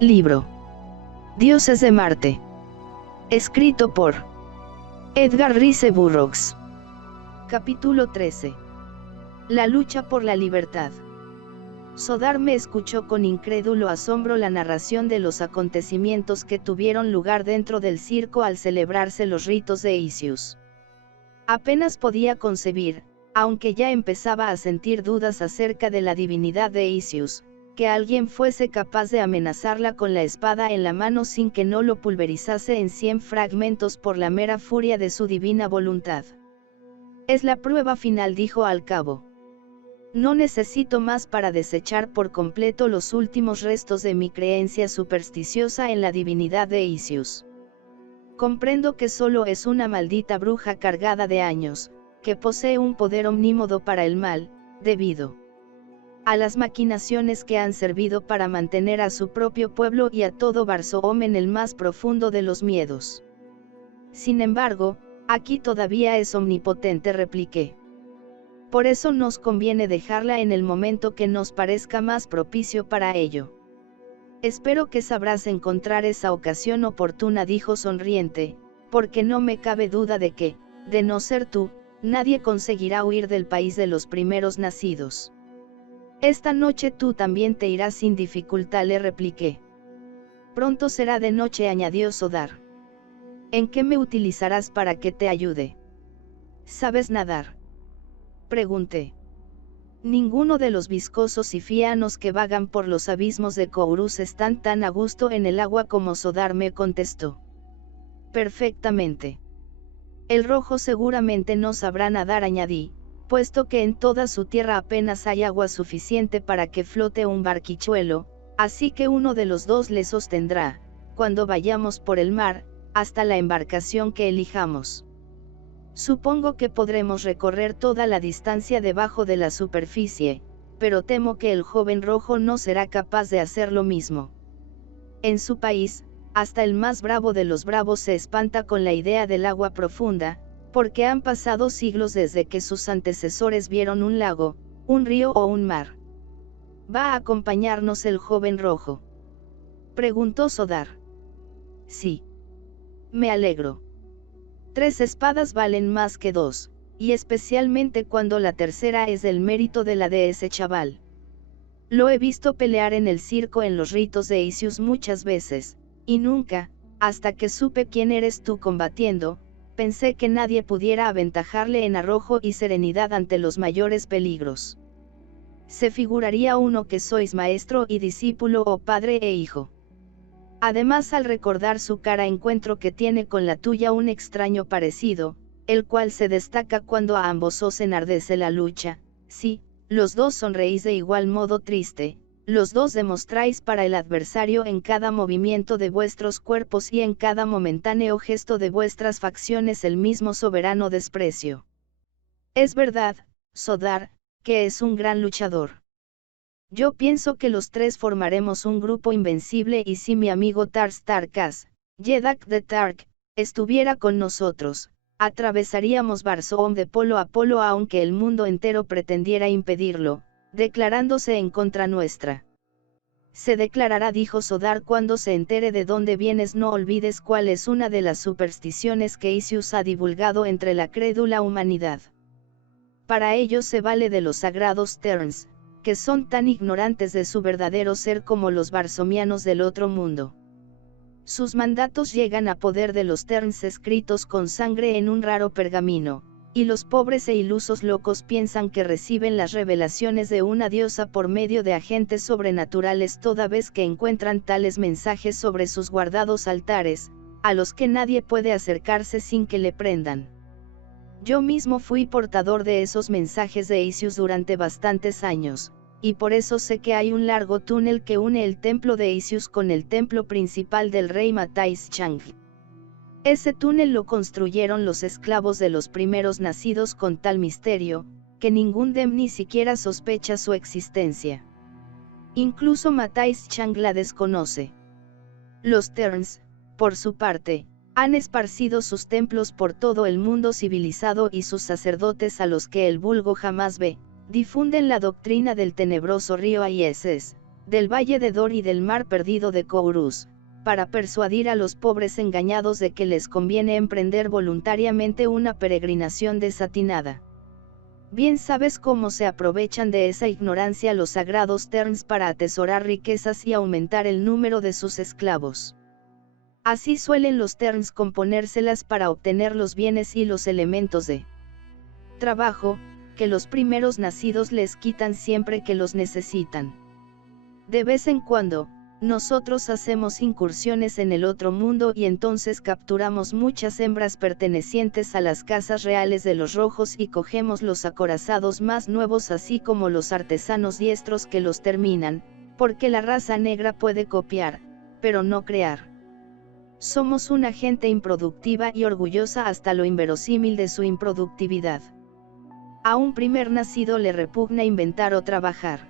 Libro. Dioses de Marte. Escrito por Edgar Rice Burroughs. Capítulo 13. La lucha por la libertad. Sodar me escuchó con incrédulo asombro la narración de los acontecimientos que tuvieron lugar dentro del circo al celebrarse los ritos de Isius. Apenas podía concebir, aunque ya empezaba a sentir dudas acerca de la divinidad de Isius, que alguien fuese capaz de amenazarla con la espada en la mano sin que no lo pulverizase en 100 fragmentos por la mera furia de su divina voluntad. Es la prueba final, dijo al cabo. No necesito más para desechar por completo los últimos restos de mi creencia supersticiosa en la divinidad de Isius. Comprendo que solo es una maldita bruja cargada de años, que posee un poder omnímodo para el mal, debido a las maquinaciones que han servido para mantener a su propio pueblo y a todo Barsoom en el más profundo de los miedos. Sin embargo, aquí todavía es omnipotente, repliqué. Por eso nos conviene dejarla en el momento que nos parezca más propicio para ello. Espero que sabrás encontrar esa ocasión oportuna, dijo sonriente, porque no me cabe duda de que, de no ser tú, nadie conseguirá huir del país de los primeros nacidos. Esta noche tú también te irás sin dificultad, le repliqué. Pronto será de noche, añadió Sodar. ¿En qué me utilizarás para que te ayude? ¿Sabes nadar?, pregunté. Ninguno de los viscosos y fianos que vagan por los abismos de Kourus están tan a gusto en el agua como Sodar, me contestó. Perfectamente. El rojo seguramente no sabrá nadar, añadí, puesto que en toda su tierra apenas hay agua suficiente para que flote un barquichuelo, así que uno de los dos le sostendrá, cuando vayamos por el mar, hasta la embarcación que elijamos. Supongo que podremos recorrer toda la distancia debajo de la superficie, pero temo que el joven rojo no será capaz de hacer lo mismo. En su país, hasta el más bravo de los bravos se espanta con la idea del agua profunda, porque han pasado siglos desde que sus antecesores vieron un lago, un río o un mar. ¿Va a acompañarnos el joven rojo?, preguntó Sodar. Sí. Me alegro. 3 espadas valen más que 2, y especialmente cuando la tercera es del mérito de la de ese chaval. Lo he visto pelear en el circo en los ritos de Isius muchas veces, y nunca, hasta que supe quién eres tú combatiendo, pensé que nadie pudiera aventajarle en arrojo y serenidad ante los mayores peligros. Se figuraría uno que sois maestro y discípulo o padre e hijo. Además, al recordar su cara encuentro que tiene con la tuya un extraño parecido, el cual se destaca cuando a ambos os enardece la lucha. Sí, los dos sonreís de igual modo triste, los dos demostráis para el adversario en cada movimiento de vuestros cuerpos y en cada momentáneo gesto de vuestras facciones el mismo soberano desprecio. Es verdad, Sodar, que es un gran luchador. Yo pienso que los 3 formaremos un grupo invencible, y si mi amigo Tars Tarkas, Yedak de Tark, estuviera con nosotros, atravesaríamos Barsoom de polo a polo aunque el mundo entero pretendiera impedirlo, declarándose en contra nuestra. Se declarará, dijo Sodar, cuando se entere de dónde vienes. No olvides cuál es una de las supersticiones que Isius ha divulgado entre la crédula humanidad. Para ello se vale de los sagrados Terns, que son tan ignorantes de su verdadero ser como los barsomianos del otro mundo. Sus mandatos llegan a poder de los Terns escritos con sangre en un raro pergamino, y los pobres e ilusos locos piensan que reciben las revelaciones de una diosa por medio de agentes sobrenaturales toda vez que encuentran tales mensajes sobre sus guardados altares, a los que nadie puede acercarse sin que le prendan. Yo mismo fui portador de esos mensajes de Isius durante bastantes años, y por eso sé que hay un largo túnel que une el templo de Isius con el templo principal del rey Matais Chang. Ese túnel lo construyeron los esclavos de los primeros nacidos con tal misterio, que ningún Dem ni siquiera sospecha su existencia. Incluso Matais Chang la desconoce. Los Terns, por su parte, han esparcido sus templos por todo el mundo civilizado y sus sacerdotes, a los que el vulgo jamás ve, difunden la doctrina del tenebroso río Aieses, del Valle de Dor y del Mar Perdido de Kourus, para persuadir a los pobres engañados de que les conviene emprender voluntariamente una peregrinación desatinada. Bien sabes cómo se aprovechan de esa ignorancia los sagrados Terns para atesorar riquezas y aumentar el número de sus esclavos. Así suelen los Terns componérselas para obtener los bienes y los elementos de trabajo, que los primeros nacidos les quitan siempre que los necesitan. De vez en cuando, nosotros hacemos incursiones en el otro mundo y entonces capturamos muchas hembras pertenecientes a las casas reales de los rojos y cogemos los acorazados más nuevos así como los artesanos diestros que los terminan, porque la raza negra puede copiar, pero no crear. Somos una gente improductiva y orgullosa hasta lo inverosímil de su improductividad. A un primer nacido le repugna inventar o trabajar.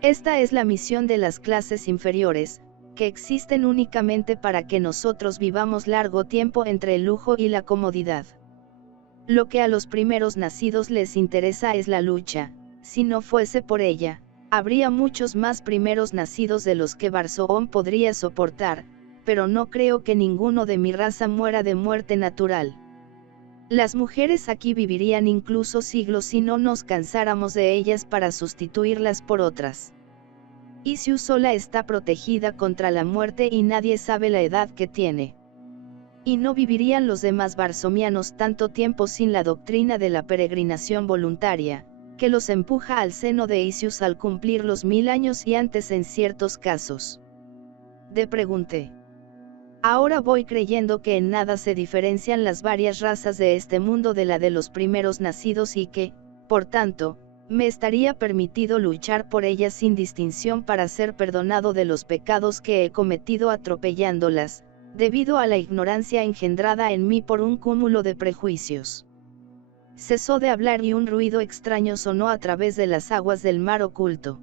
Esta es la misión de las clases inferiores, que existen únicamente para que nosotros vivamos largo tiempo entre el lujo y la comodidad. Lo que a los primeros nacidos les interesa es la lucha. Si no fuese por ella, habría muchos más primeros nacidos de los que Barsoom podría soportar, pero no creo que ninguno de mi raza muera de muerte natural. Las mujeres aquí vivirían incluso siglos si no nos cansáramos de ellas para sustituirlas por otras. Isiu sola está protegida contra la muerte y nadie sabe la edad que tiene. Y no vivirían los demás barsomianos tanto tiempo sin la doctrina de la peregrinación voluntaria, que los empuja al seno de Isius al cumplir los 1000 años y antes en ciertos casos. Pregunté. Ahora voy creyendo que en nada se diferencian las varias razas de este mundo de la de los primeros nacidos y que, por tanto, me estaría permitido luchar por ellas sin distinción para ser perdonado de los pecados que he cometido atropellándolas, debido a la ignorancia engendrada en mí por un cúmulo de prejuicios. Cesó de hablar y un ruido extraño sonó a través de las aguas del mar oculto.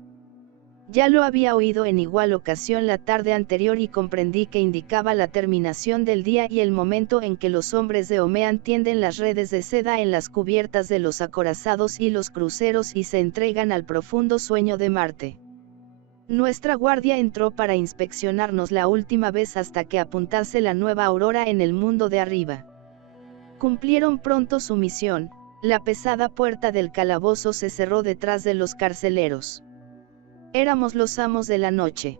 Ya lo había oído en igual ocasión la tarde anterior y comprendí que indicaba la terminación del día y el momento en que los hombres de Omean tienden las redes de seda en las cubiertas de los acorazados y los cruceros y se entregan al profundo sueño de Marte. Nuestra guardia entró para inspeccionarnos la última vez hasta que apuntase la nueva aurora en el mundo de arriba. Cumplieron pronto su misión, la pesada puerta del calabozo se cerró detrás de los carceleros. Éramos los amos de la noche.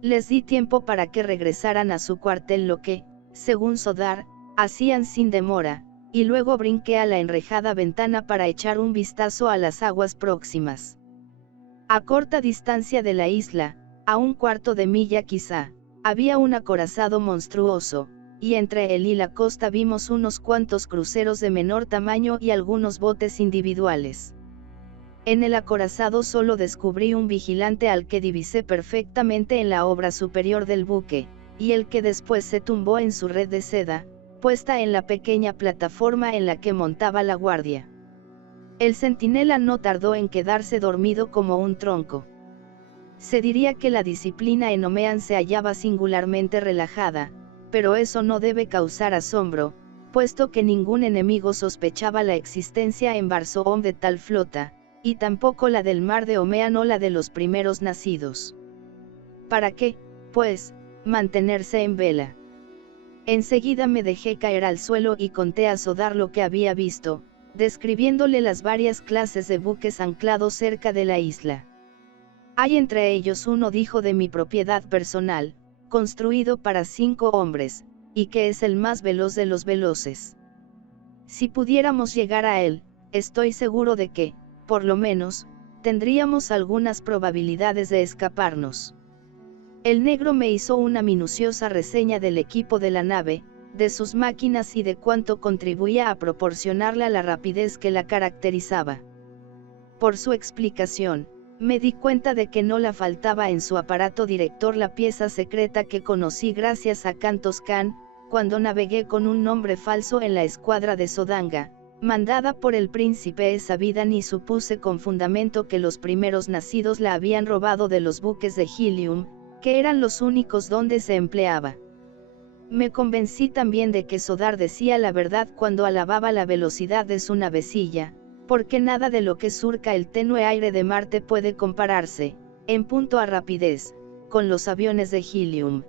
Les di tiempo para que regresaran a su cuartel lo que, según Sodar, hacían sin demora, y luego brinqué a la enrejada ventana para echar un vistazo a las aguas próximas. A corta distancia de la isla, a un cuarto de milla quizá, había un acorazado monstruoso, y entre él y la costa vimos unos cuantos cruceros de menor tamaño y algunos botes individuales. En el acorazado solo descubrí un vigilante al que divisé perfectamente en la obra superior del buque, y el que después se tumbó en su red de seda, puesta en la pequeña plataforma en la que montaba la guardia. El centinela no tardó en quedarse dormido como un tronco. Se diría que la disciplina en Omean se hallaba singularmente relajada, pero eso no debe causar asombro, puesto que ningún enemigo sospechaba la existencia en Barsoom de tal flota, y tampoco la del mar de Omean o la de los primeros nacidos. ¿Para qué, pues, mantenerse en vela? Enseguida me dejé caer al suelo y conté a Sodar lo que había visto, describiéndole las varias clases de buques anclados cerca de la isla. Hay entre ellos uno, dijo, de mi propiedad personal, construido para 5 hombres, y que es el más veloz de los veloces. Si pudiéramos llegar a él, estoy seguro de que, por lo menos, tendríamos algunas probabilidades de escaparnos. El negro me hizo una minuciosa reseña del equipo de la nave, de sus máquinas y de cuánto contribuía a proporcionarle la rapidez que la caracterizaba. Por su explicación, me di cuenta de que no la faltaba en su aparato director la pieza secreta que conocí gracias a Cantos Khan, cuando navegué con un nombre falso en la escuadra de Sodanga, mandada por el príncipe Esabidan, y supuse con fundamento que los primeros nacidos la habían robado de los buques de Helium, que eran los únicos donde se empleaba. Me convencí también de que Sodar decía la verdad cuando alababa la velocidad de su navecilla, porque nada de lo que surca el tenue aire de Marte puede compararse, en punto a rapidez, con los aviones de Helium.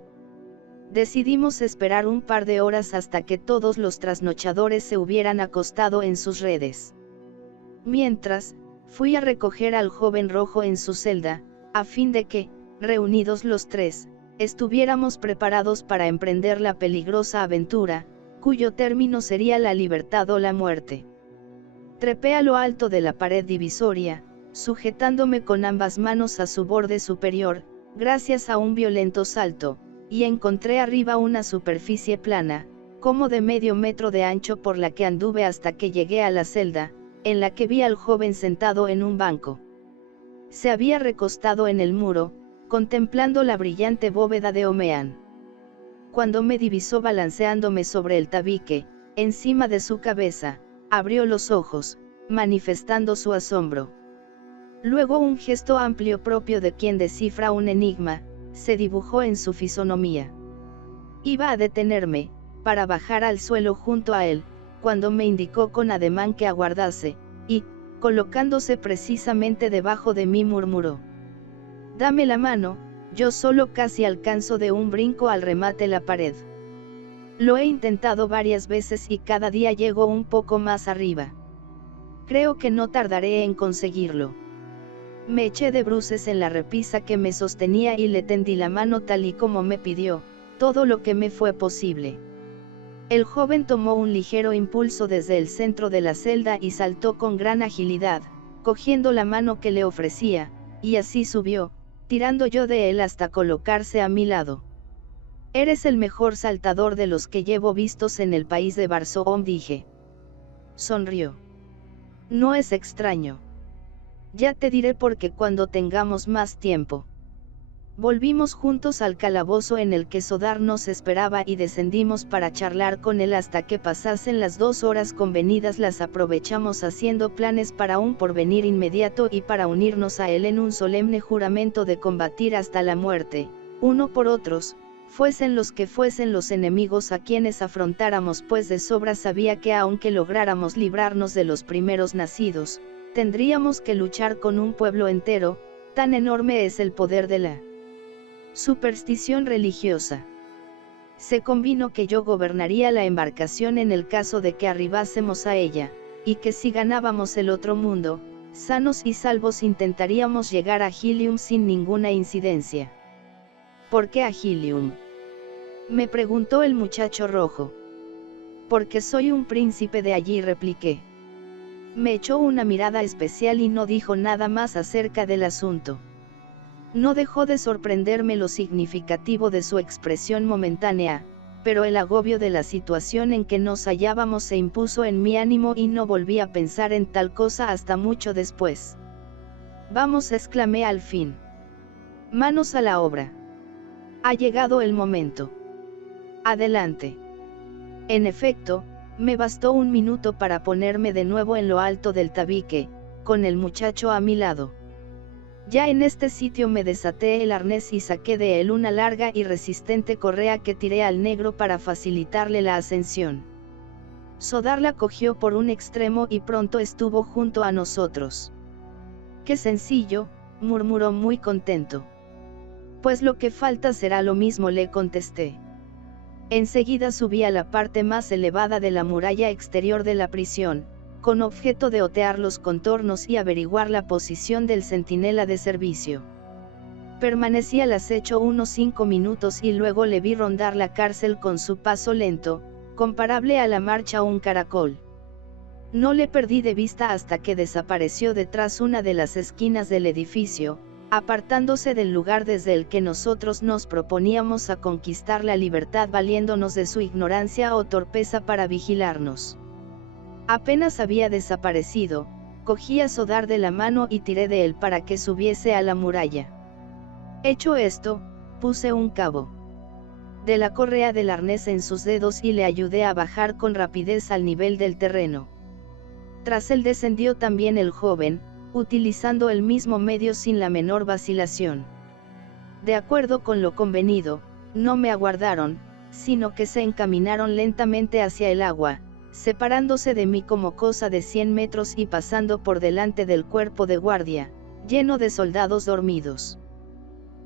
Decidimos esperar un par de horas hasta que todos los trasnochadores se hubieran acostado en sus redes. Mientras, fui a recoger al joven rojo en su celda, a fin de que, reunidos los tres, estuviéramos preparados para emprender la peligrosa aventura, cuyo término sería la libertad o la muerte. Trepé a lo alto de la pared divisoria, sujetándome con ambas manos a su borde superior, gracias a un violento salto, y encontré arriba una superficie plana, como de medio metro de ancho, por la que anduve hasta que llegué a la celda, en la que vi al joven sentado en un banco. Se había recostado en el muro, contemplando la brillante bóveda de Omeán. Cuando me divisó balanceándome sobre el tabique, encima de su cabeza, abrió los ojos, manifestando su asombro. Luego un gesto amplio propio de quien descifra un enigma, se dibujó en su fisonomía. Iba a detenerme, para bajar al suelo junto a él, cuando me indicó con ademán que aguardase, y, colocándose precisamente debajo de mí, murmuró: «Dame la mano, yo solo casi alcanzo de un brinco al remate la pared. Lo he intentado varias veces y cada día llego un poco más arriba. Creo que no tardaré en conseguirlo». Me eché de bruces en la repisa que me sostenía y le tendí la mano tal y como me pidió, todo lo que me fue posible. El joven tomó un ligero impulso desde el centro de la celda y saltó con gran agilidad, cogiendo la mano que le ofrecía, y así subió, tirando yo de él hasta colocarse a mi lado. «Eres el mejor saltador de los que llevo vistos en el país de Barsoom», dije. Sonrió. «No es extraño. Ya te diré por qué cuando tengamos más tiempo». Volvimos juntos al calabozo en el que Sodar nos esperaba y descendimos para charlar con él hasta que pasasen las 2 horas convenidas. Las aprovechamos haciendo planes para un porvenir inmediato y para unirnos a él en un solemne juramento de combatir hasta la muerte, uno por otros, fuesen los que fuesen los enemigos a quienes afrontáramos, pues de sobra sabía que aunque lográramos librarnos de los primeros nacidos, tendríamos que luchar con un pueblo entero, tan enorme es el poder de la superstición religiosa. Se convino que yo gobernaría la embarcación en el caso de que arribásemos a ella, y que si ganábamos el otro mundo, sanos y salvos intentaríamos llegar a Helium sin ninguna incidencia. «¿Por qué a Helium?», me preguntó el muchacho rojo. «Porque soy un príncipe de allí», repliqué. Me echó una mirada especial y no dijo nada más acerca del asunto. No dejó de sorprenderme lo significativo de su expresión momentánea, pero el agobio de la situación en que nos hallábamos se impuso en mi ánimo y no volví a pensar en tal cosa hasta mucho después. «Vamos», exclamé al fin. «Manos a la obra. Ha llegado el momento. Adelante». En efecto, me bastó un minuto para ponerme de nuevo en lo alto del tabique, con el muchacho a mi lado. Ya en este sitio me desaté el arnés y saqué de él una larga y resistente correa que tiré al negro para facilitarle la ascensión. Sodar la cogió por un extremo y pronto estuvo junto a nosotros. «Qué sencillo», murmuró muy contento. «Pues lo que falta será lo mismo», le contesté. Enseguida subí a la parte más elevada de la muralla exterior de la prisión, con objeto de otear los contornos y averiguar la posición del centinela de servicio. Permanecí al acecho unos 5 minutos y luego le vi rondar la cárcel con su paso lento, comparable a la marcha un caracol. No le perdí de vista hasta que desapareció detrás una de las esquinas del edificio, apartándose del lugar desde el que nosotros nos proponíamos a conquistar la libertad, valiéndonos de su ignorancia o torpeza para vigilarnos. Apenas había desaparecido, cogí a Sodar de la mano y tiré de él para que subiese a la muralla. Hecho esto, puse un cabo de la correa del arnés en sus dedos y le ayudé a bajar con rapidez al nivel del terreno. Tras él descendió también el joven, utilizando el mismo medio sin la menor vacilación. De acuerdo con lo convenido, no me aguardaron, sino que se encaminaron lentamente hacia el agua, separándose de mí como cosa de 100 metros y pasando por delante del cuerpo de guardia, lleno de soldados dormidos.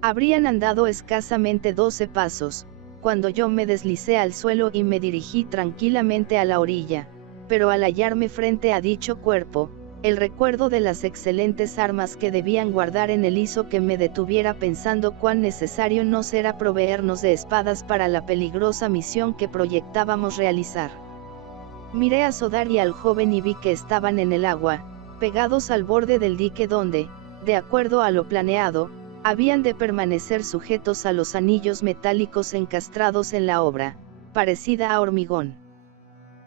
Habrían andado escasamente 12 pasos, cuando yo me deslicé al suelo y me dirigí tranquilamente a la orilla, pero al hallarme frente a dicho cuerpo, el recuerdo de las excelentes armas que debían guardar en él hizo que me detuviera pensando cuán necesario nos era proveernos de espadas para la peligrosa misión que proyectábamos realizar. Miré a Sodar y al joven y vi que estaban en el agua, pegados al borde del dique donde, de acuerdo a lo planeado, habían de permanecer sujetos a los anillos metálicos encastrados en la obra, parecida a hormigón.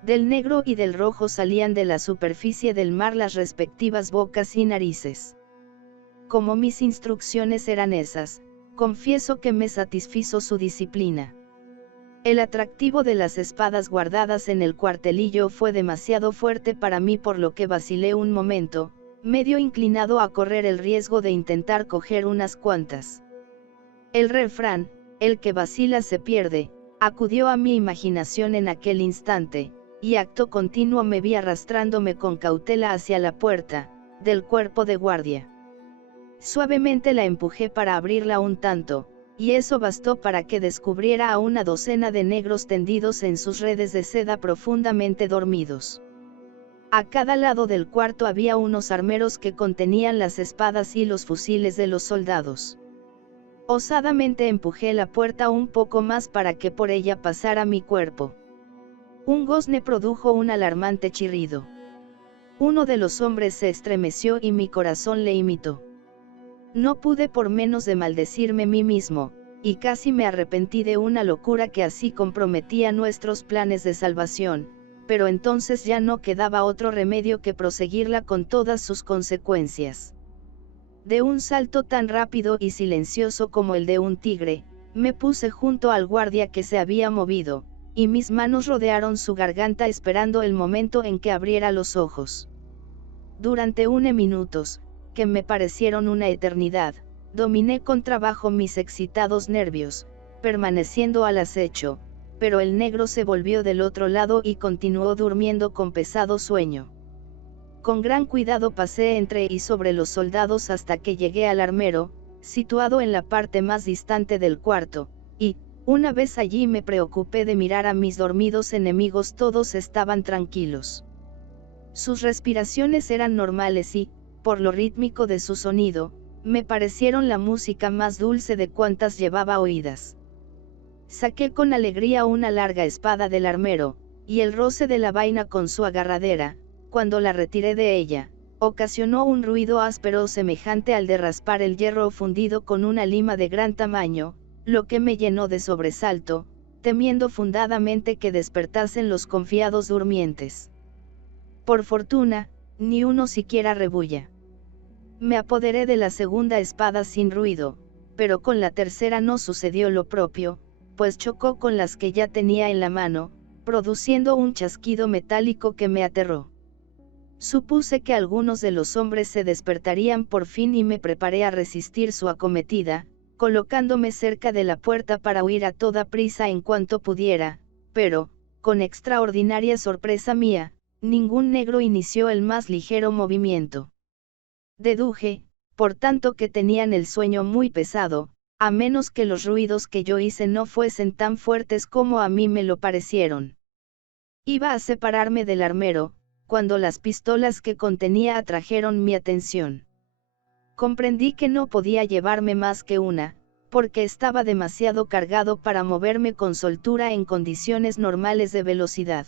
Del negro y del rojo salían de la superficie del mar las respectivas bocas y narices. Como mis instrucciones eran esas, confieso que me satisfizo su disciplina. El atractivo de las espadas guardadas en el cuartelillo fue demasiado fuerte para mí, por lo que vacilé un momento, medio inclinado a correr el riesgo de intentar coger unas cuantas. El refrán, el que vacila se pierde, acudió a mi imaginación en aquel instante, y acto continuo me vi arrastrándome con cautela hacia la puerta del cuerpo de guardia. Suavemente la empujé para abrirla un tanto, y eso bastó para que descubriera a una docena de negros tendidos en sus redes de seda profundamente dormidos. A cada lado del cuarto había unos armeros que contenían las espadas y los fusiles de los soldados. Osadamente empujé la puerta un poco más para que por ella pasara mi cuerpo. Un gozne produjo un alarmante chirrido. Uno de los hombres se estremeció y mi corazón le imitó. No pude por menos de maldecirme mí mismo, y casi me arrepentí de una locura que así comprometía nuestros planes de salvación, pero entonces ya no quedaba otro remedio que proseguirla con todas sus consecuencias. De un salto tan rápido y silencioso como el de un tigre, me puse junto al guardia que se había movido, y mis manos rodearon su garganta esperando el momento en que abriera los ojos. Durante 1 minuto, que me parecieron una eternidad, dominé con trabajo mis excitados nervios, permaneciendo al acecho, pero el negro se volvió del otro lado y continuó durmiendo con pesado sueño. Con gran cuidado pasé entre y sobre los soldados hasta que llegué al armero, situado en la parte más distante del cuarto, y, una vez allí me preocupé de mirar a mis dormidos enemigos. Todos estaban tranquilos. Sus respiraciones eran normales y, por lo rítmico de su sonido, me parecieron la música más dulce de cuantas llevaba oídas. Saqué con alegría una larga espada del armero, y el roce de la vaina con su agarradera, cuando la retiré de ella, ocasionó un ruido áspero semejante al de raspar el hierro fundido con una lima de gran tamaño, lo que me llenó de sobresalto, temiendo fundadamente que despertasen los confiados durmientes. Por fortuna, ni uno siquiera rebulla. Me apoderé de la segunda espada sin ruido, pero con la tercera no sucedió lo propio, pues chocó con las que ya tenía en la mano, produciendo un chasquido metálico que me aterró. Supuse que algunos de los hombres se despertarían por fin y me preparé a resistir su acometida, colocándome cerca de la puerta para huir a toda prisa en cuanto pudiera, pero, con extraordinaria sorpresa mía, ningún negro inició el más ligero movimiento. Deduje, por tanto, que tenían el sueño muy pesado, a menos que los ruidos que yo hice no fuesen tan fuertes como a mí me lo parecieron. Iba a separarme del armero, cuando las pistolas que contenía atrajeron mi atención. Comprendí que no podía llevarme más que una, porque estaba demasiado cargado para moverme con soltura en condiciones normales de velocidad.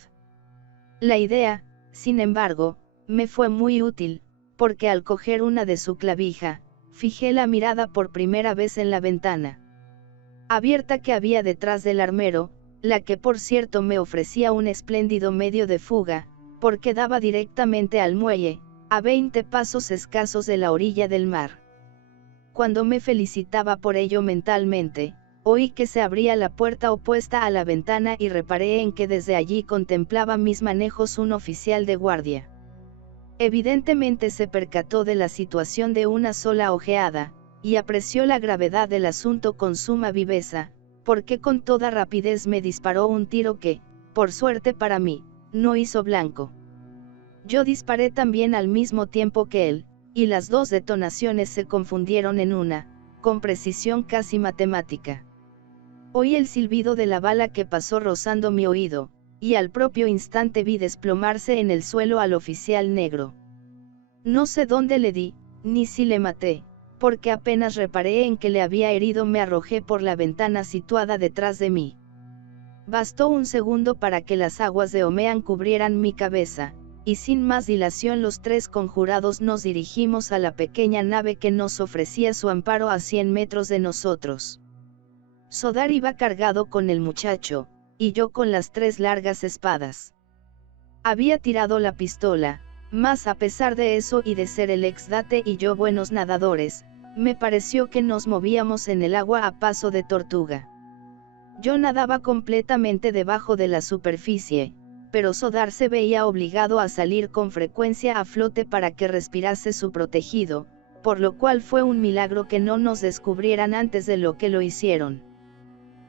La idea, sin embargo, me fue muy útil, porque al coger una de su clavija, fijé la mirada por primera vez en la ventana abierta que había detrás del armero, la que por cierto me ofrecía un espléndido medio de fuga, porque daba directamente al muelle, a 20 pasos escasos de la orilla del mar. Cuando me felicitaba por ello mentalmente, oí que se abría la puerta opuesta a la ventana y reparé en que desde allí contemplaba mis manejos un oficial de guardia. Evidentemente se percató de la situación de una sola ojeada, y apreció la gravedad del asunto con suma viveza, porque con toda rapidez me disparó un tiro que, por suerte para mí, no hizo blanco. Yo disparé también al mismo tiempo que él, y las dos detonaciones se confundieron en una, con precisión casi matemática. Oí el silbido de la bala que pasó rozando mi oído, y al propio instante vi desplomarse en el suelo al oficial negro. No sé dónde le di, ni si le maté, porque apenas reparé en que le había herido me arrojé por la ventana situada detrás de mí. Bastó un segundo para que las aguas de Omean cubrieran mi cabeza, y sin más dilación los tres conjurados nos dirigimos a la pequeña nave que nos ofrecía su amparo a 100 metros de nosotros. Sodar iba cargado con el muchacho, y yo con las 3 largas espadas. Había tirado la pistola, mas a pesar de eso y de ser el ex-date y yo buenos nadadores, me pareció que nos movíamos en el agua a paso de tortuga. Yo nadaba completamente debajo de la superficie, pero Sodar se veía obligado a salir con frecuencia a flote para que respirase su protegido, por lo cual fue un milagro que no nos descubrieran antes de lo que lo hicieron.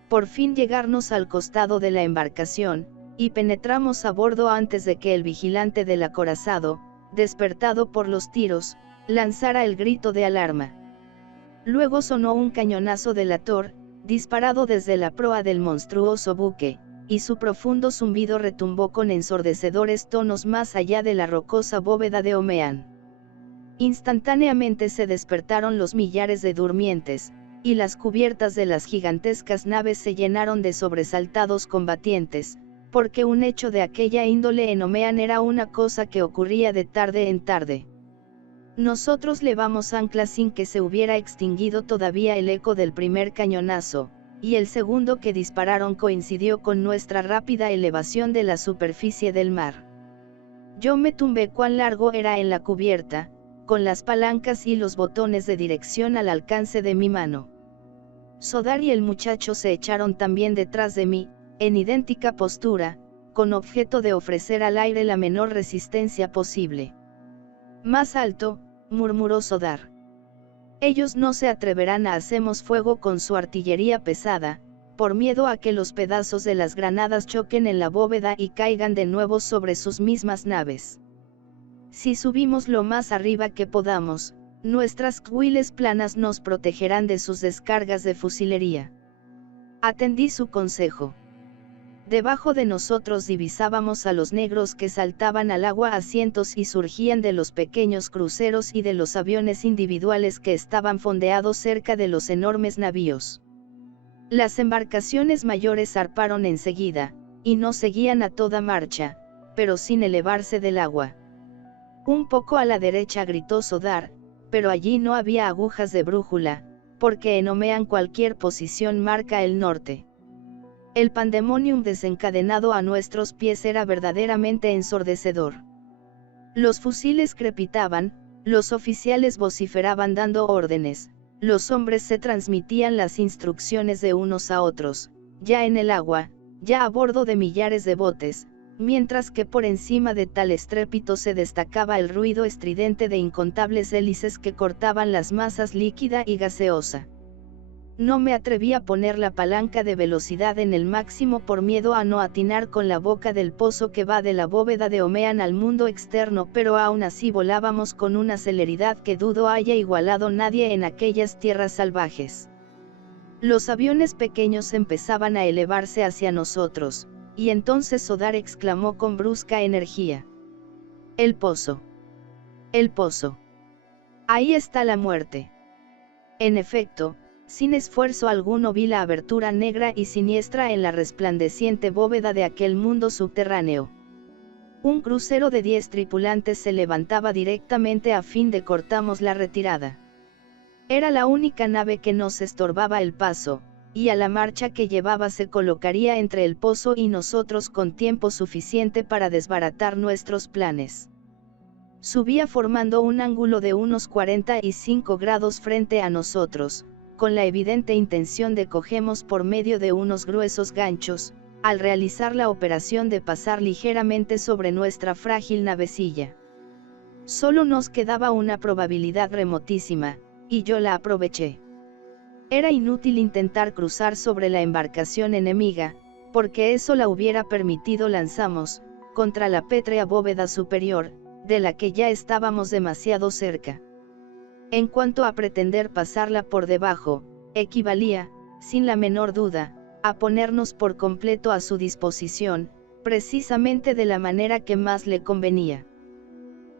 Por fin llegarnos al costado de la embarcación, y penetramos a bordo antes de que el vigilante del acorazado, despertado por los tiros, lanzara el grito de alarma. Luego sonó un cañonazo delator, disparado desde la proa del monstruoso buque, y su profundo zumbido retumbó con ensordecedores tonos más allá de la rocosa bóveda de Omean. Instantáneamente se despertaron los millares de durmientes, y las cubiertas de las gigantescas naves se llenaron de sobresaltados combatientes, porque un hecho de aquella índole en Omean era una cosa que ocurría de tarde en tarde. Nosotros levamos ancla sin que se hubiera extinguido todavía el eco del primer cañonazo, y el segundo que dispararon coincidió con nuestra rápida elevación de la superficie del mar. Yo me tumbé cuán largo era en la cubierta, con las palancas y los botones de dirección al alcance de mi mano. Sodar y el muchacho se echaron también detrás de mí, en idéntica postura, con objeto de ofrecer al aire la menor resistencia posible. Más alto, murmuró Sodar. Ellos no se atreverán a hacernos fuego con su artillería pesada, por miedo a que los pedazos de las granadas choquen en la bóveda y caigan de nuevo sobre sus mismas naves. Si subimos lo más arriba que podamos, nuestras cuiles planas nos protegerán de sus descargas de fusilería. Atendí su consejo. Debajo de nosotros divisábamos a los negros que saltaban al agua a cientos y surgían de los pequeños cruceros y de los aviones individuales que estaban fondeados cerca de los enormes navíos. Las embarcaciones mayores zarparon enseguida, y no seguían a toda marcha, pero sin elevarse del agua. Un poco a la derecha gritó Sodar, pero allí no había agujas de brújula, porque en Omean cualquier posición marca el norte. El pandemonium desencadenado a nuestros pies era verdaderamente ensordecedor. Los fusiles crepitaban, los oficiales vociferaban dando órdenes, los hombres se transmitían las instrucciones de unos a otros, ya en el agua, ya a bordo de millares de botes, mientras que por encima de tal estrépito se destacaba el ruido estridente de incontables hélices que cortaban las masas líquida y gaseosa. No me atreví a poner la palanca de velocidad en el máximo por miedo a no atinar con la boca del pozo que va de la bóveda de Omean al mundo externo, pero aún así volábamos con una celeridad que dudo haya igualado nadie en aquellas tierras salvajes. Los aviones pequeños empezaban a elevarse hacia nosotros, y entonces Sodar exclamó con brusca energía: «El pozo. El pozo. Ahí está la muerte». En efecto, sin esfuerzo alguno vi la abertura negra y siniestra en la resplandeciente bóveda de aquel mundo subterráneo. Un crucero de 10 tripulantes se levantaba directamente a fin de cortamos la retirada. Era la única nave que nos estorbaba el paso, y a la marcha que llevaba se colocaría entre el pozo y nosotros con tiempo suficiente para desbaratar nuestros planes. Subía formando un ángulo de unos 45 grados frente a nosotros, con la evidente intención de cogemos por medio de unos gruesos ganchos, al realizar la operación de pasar ligeramente sobre nuestra frágil navecilla. Solo nos quedaba una probabilidad remotísima, y yo la aproveché. Era inútil intentar cruzar sobre la embarcación enemiga, porque eso la hubiera permitido lanzamos, contra la pétrea bóveda superior, de la que ya estábamos demasiado cerca. En cuanto a pretender pasarla por debajo, equivalía, sin la menor duda, a ponernos por completo a su disposición, precisamente de la manera que más le convenía.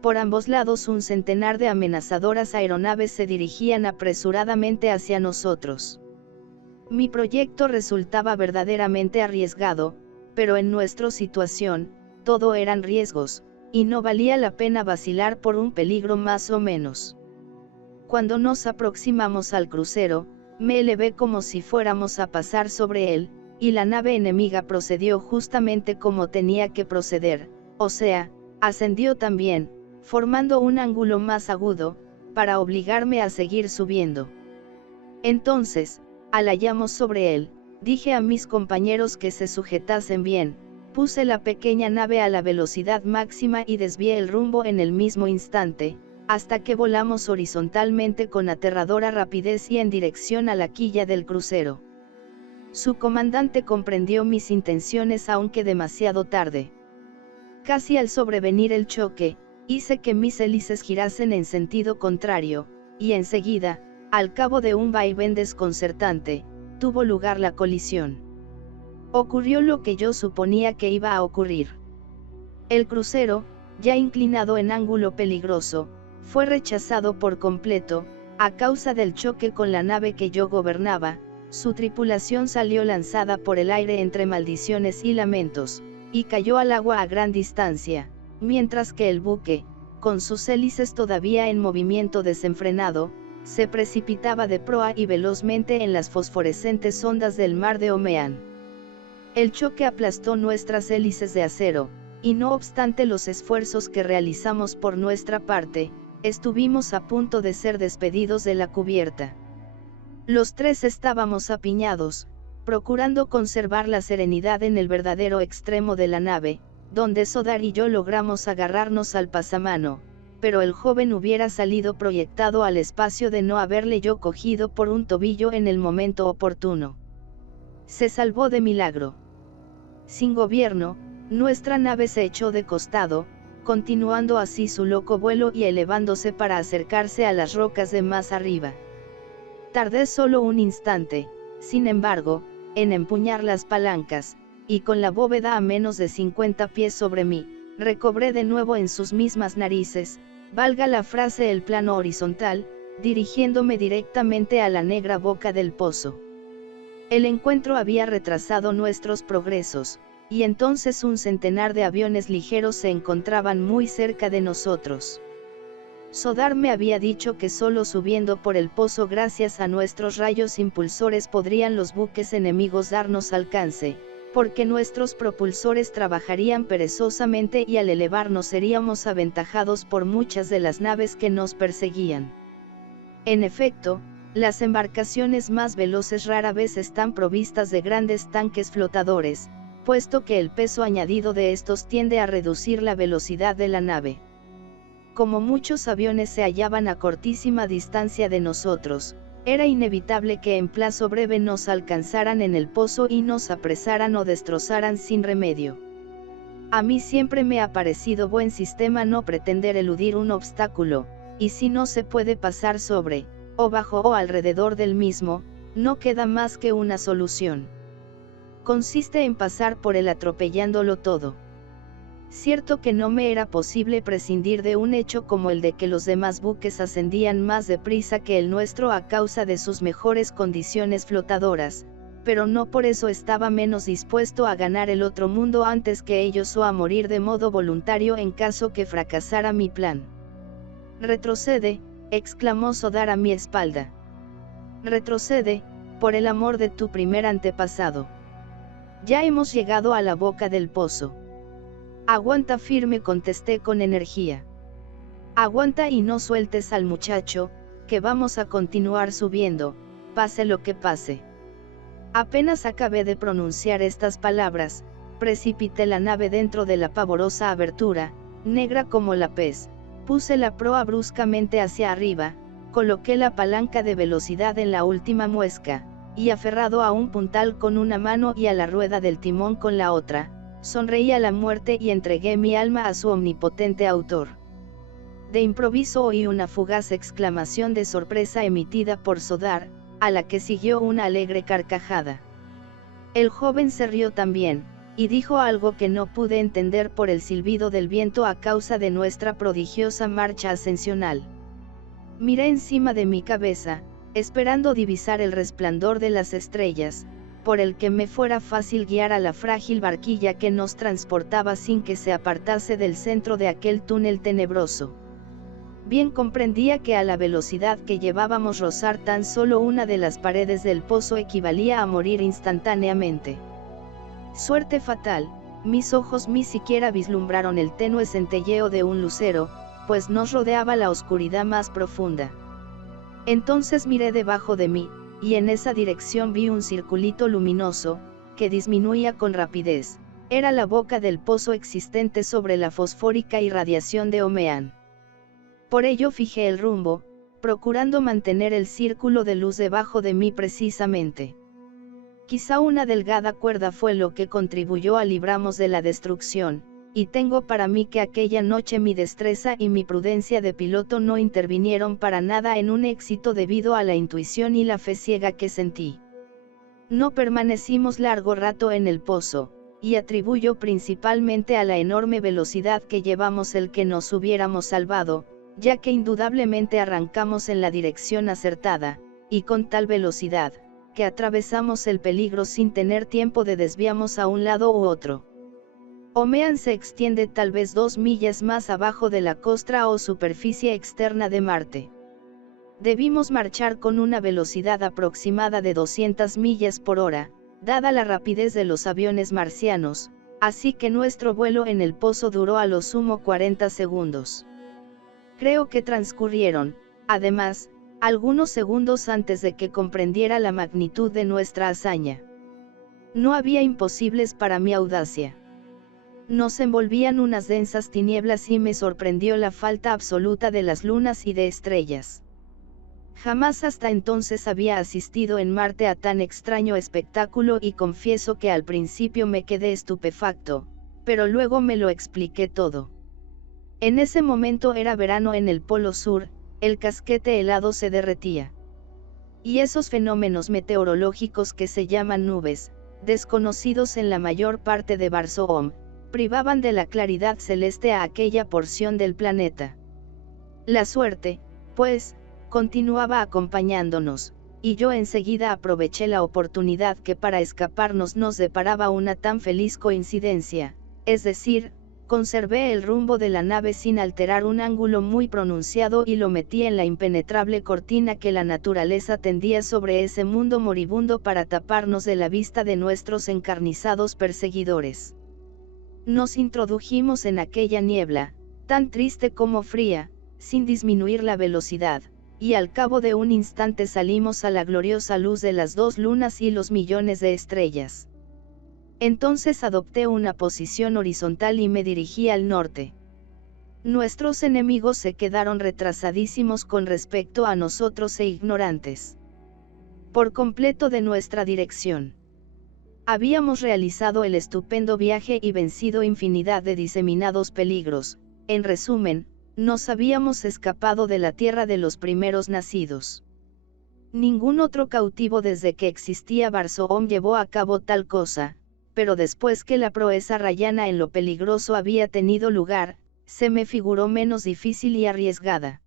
Por ambos lados un centenar de amenazadoras aeronaves se dirigían apresuradamente hacia nosotros. Mi proyecto resultaba verdaderamente arriesgado, pero en nuestra situación, todo eran riesgos, y no valía la pena vacilar por un peligro más o menos. Cuando nos aproximamos al crucero, me elevé como si fuéramos a pasar sobre él, y la nave enemiga procedió justamente como tenía que proceder, o sea, ascendió también, formando un ángulo más agudo, para obligarme a seguir subiendo. Entonces, al hallamos sobre él, dije a mis compañeros que se sujetasen bien, puse la pequeña nave a la velocidad máxima y desvié el rumbo en el mismo instante, hasta que volamos horizontalmente con aterradora rapidez y en dirección a la quilla del crucero. Su comandante comprendió mis intenciones aunque demasiado tarde. Casi al sobrevenir el choque, hice que mis hélices girasen en sentido contrario, y enseguida, al cabo de un vaivén desconcertante, tuvo lugar la colisión. Ocurrió lo que yo suponía que iba a ocurrir. El crucero, ya inclinado en ángulo peligroso, fue rechazado por completo, a causa del choque con la nave que yo gobernaba. Su tripulación salió lanzada por el aire entre maldiciones y lamentos, y cayó al agua a gran distancia, mientras que el buque, con sus hélices todavía en movimiento desenfrenado, se precipitaba de proa y velozmente en las fosforescentes ondas del mar de Omeán. El choque aplastó nuestras hélices de acero, y no obstante los esfuerzos que realizamos por nuestra parte, estuvimos a punto de ser despedidos de la cubierta. Los tres estábamos apiñados, procurando conservar la serenidad en el verdadero extremo de la nave, donde Sodar y yo logramos agarrarnos al pasamano, pero el joven hubiera salido proyectado al espacio de no haberle yo cogido por un tobillo en el momento oportuno. Se salvó de milagro. Sin gobierno, nuestra nave se echó de costado, continuando así su loco vuelo y elevándose para acercarse a las rocas de más arriba. Tardé solo un instante, sin embargo, en empuñar las palancas, y con la bóveda a menos de 50 pies sobre mí, recobré de nuevo en sus mismas narices, valga la frase el plano horizontal, dirigiéndome directamente a la negra boca del pozo. El encuentro había retrasado nuestros progresos, y entonces un centenar de aviones ligeros se encontraban muy cerca de nosotros. Sodar me había dicho que solo subiendo por el pozo gracias a nuestros rayos impulsores podrían los buques enemigos darnos alcance, porque nuestros propulsores trabajarían perezosamente y al elevarnos seríamos aventajados por muchas de las naves que nos perseguían. En efecto, las embarcaciones más veloces rara vez están provistas de grandes tanques flotadores, puesto que el peso añadido de estos tiende a reducir la velocidad de la nave. Como muchos aviones se hallaban a cortísima distancia de nosotros, era inevitable que en plazo breve nos alcanzaran en el pozo y nos apresaran o destrozaran sin remedio. A mí siempre me ha parecido buen sistema no pretender eludir un obstáculo, y si no se puede pasar sobre, o bajo o alrededor del mismo, no queda más que una solución. Consiste en pasar por él atropellándolo todo. Cierto que no me era posible prescindir de un hecho como el de que los demás buques ascendían más deprisa que el nuestro a causa de sus mejores condiciones flotadoras, pero no por eso estaba menos dispuesto a ganar el otro mundo antes que ellos o a morir de modo voluntario en caso que fracasara mi plan. «Retrocede», exclamó Sodar a mi espalda. «Retrocede, por el amor de tu primer antepasado. Ya hemos llegado a la boca del pozo». «Aguanta firme», contesté con energía. «Aguanta y no sueltes al muchacho, que vamos a continuar subiendo, pase lo que pase». Apenas acabé de pronunciar estas palabras, precipité la nave dentro de la pavorosa abertura, negra como la pez, puse la proa bruscamente hacia arriba, coloqué la palanca de velocidad en la última muesca, y aferrado a un puntal con una mano y a la rueda del timón con la otra, sonreí a la muerte y entregué mi alma a su omnipotente autor. De improviso oí una fugaz exclamación de sorpresa emitida por Sodar, a la que siguió una alegre carcajada. El joven se rió también, y dijo algo que no pude entender por el silbido del viento a causa de nuestra prodigiosa marcha ascensional. Miré encima de mi cabeza, esperando divisar el resplandor de las estrellas, por el que me fuera fácil guiar a la frágil barquilla que nos transportaba sin que se apartase del centro de aquel túnel tenebroso. Bien comprendía que a la velocidad que llevábamos rozar tan solo una de las paredes del pozo equivalía a morir instantáneamente. Suerte fatal, mis ojos ni siquiera vislumbraron el tenue centelleo de un lucero, pues nos rodeaba la oscuridad más profunda. Entonces miré debajo de mí, y en esa dirección vi un circulito luminoso, que disminuía con rapidez. Era la boca del pozo existente sobre la fosfórica irradiación de Omean. Por ello fijé el rumbo, procurando mantener el círculo de luz debajo de mí precisamente. Quizá una delgada cuerda fue lo que contribuyó a librarnos de la destrucción, y tengo para mí que aquella noche mi destreza y mi prudencia de piloto no intervinieron para nada en un éxito debido a la intuición y la fe ciega que sentí. No permanecimos largo rato en el pozo, y atribuyo principalmente a la enorme velocidad que llevamos el que nos hubiéramos salvado, ya que indudablemente arrancamos en la dirección acertada, y con tal velocidad, que atravesamos el peligro sin tener tiempo de desviarnos a un lado u otro. Omean se extiende tal vez 2 millas más abajo de la costra o superficie externa de Marte. Debimos marchar con una velocidad aproximada de 200 millas por hora, dada la rapidez de los aviones marcianos, así que nuestro vuelo en el pozo duró a lo sumo 40 segundos. Creo que transcurrieron, además, algunos segundos antes de que comprendiera la magnitud de nuestra hazaña. No había imposibles para mi audacia. Nos envolvían unas densas tinieblas y me sorprendió la falta absoluta de las lunas y de estrellas. Jamás hasta entonces había asistido en Marte a tan extraño espectáculo y confieso que al principio me quedé estupefacto, pero luego me lo expliqué todo. En ese momento era verano en el Polo Sur, el casquete helado se derretía. Y esos fenómenos meteorológicos que se llaman nubes, desconocidos en la mayor parte de Barsoom, privaban de la claridad celeste a aquella porción del planeta. La suerte, pues, continuaba acompañándonos, y yo enseguida aproveché la oportunidad que para escaparnos nos deparaba una tan feliz coincidencia, es decir, conservé el rumbo de la nave sin alterar un ángulo muy pronunciado y lo metí en la impenetrable cortina que la naturaleza tendía sobre ese mundo moribundo para taparnos de la vista de nuestros encarnizados perseguidores. Nos introdujimos en aquella niebla, tan triste como fría, sin disminuir la velocidad, y al cabo de un instante salimos a la gloriosa luz de las 2 lunas y los millones de estrellas. Entonces adopté una posición horizontal y me dirigí al norte. Nuestros enemigos se quedaron retrasadísimos con respecto a nosotros e ignorantes por completo de nuestra dirección. Habíamos realizado el estupendo viaje y vencido infinidad de diseminados peligros. En resumen, nos habíamos escapado de la tierra de los primeros nacidos. Ningún otro cautivo desde que existía Barsoom llevó a cabo tal cosa, pero después que la proeza rayana en lo peligroso había tenido lugar, se me figuró menos difícil y arriesgada.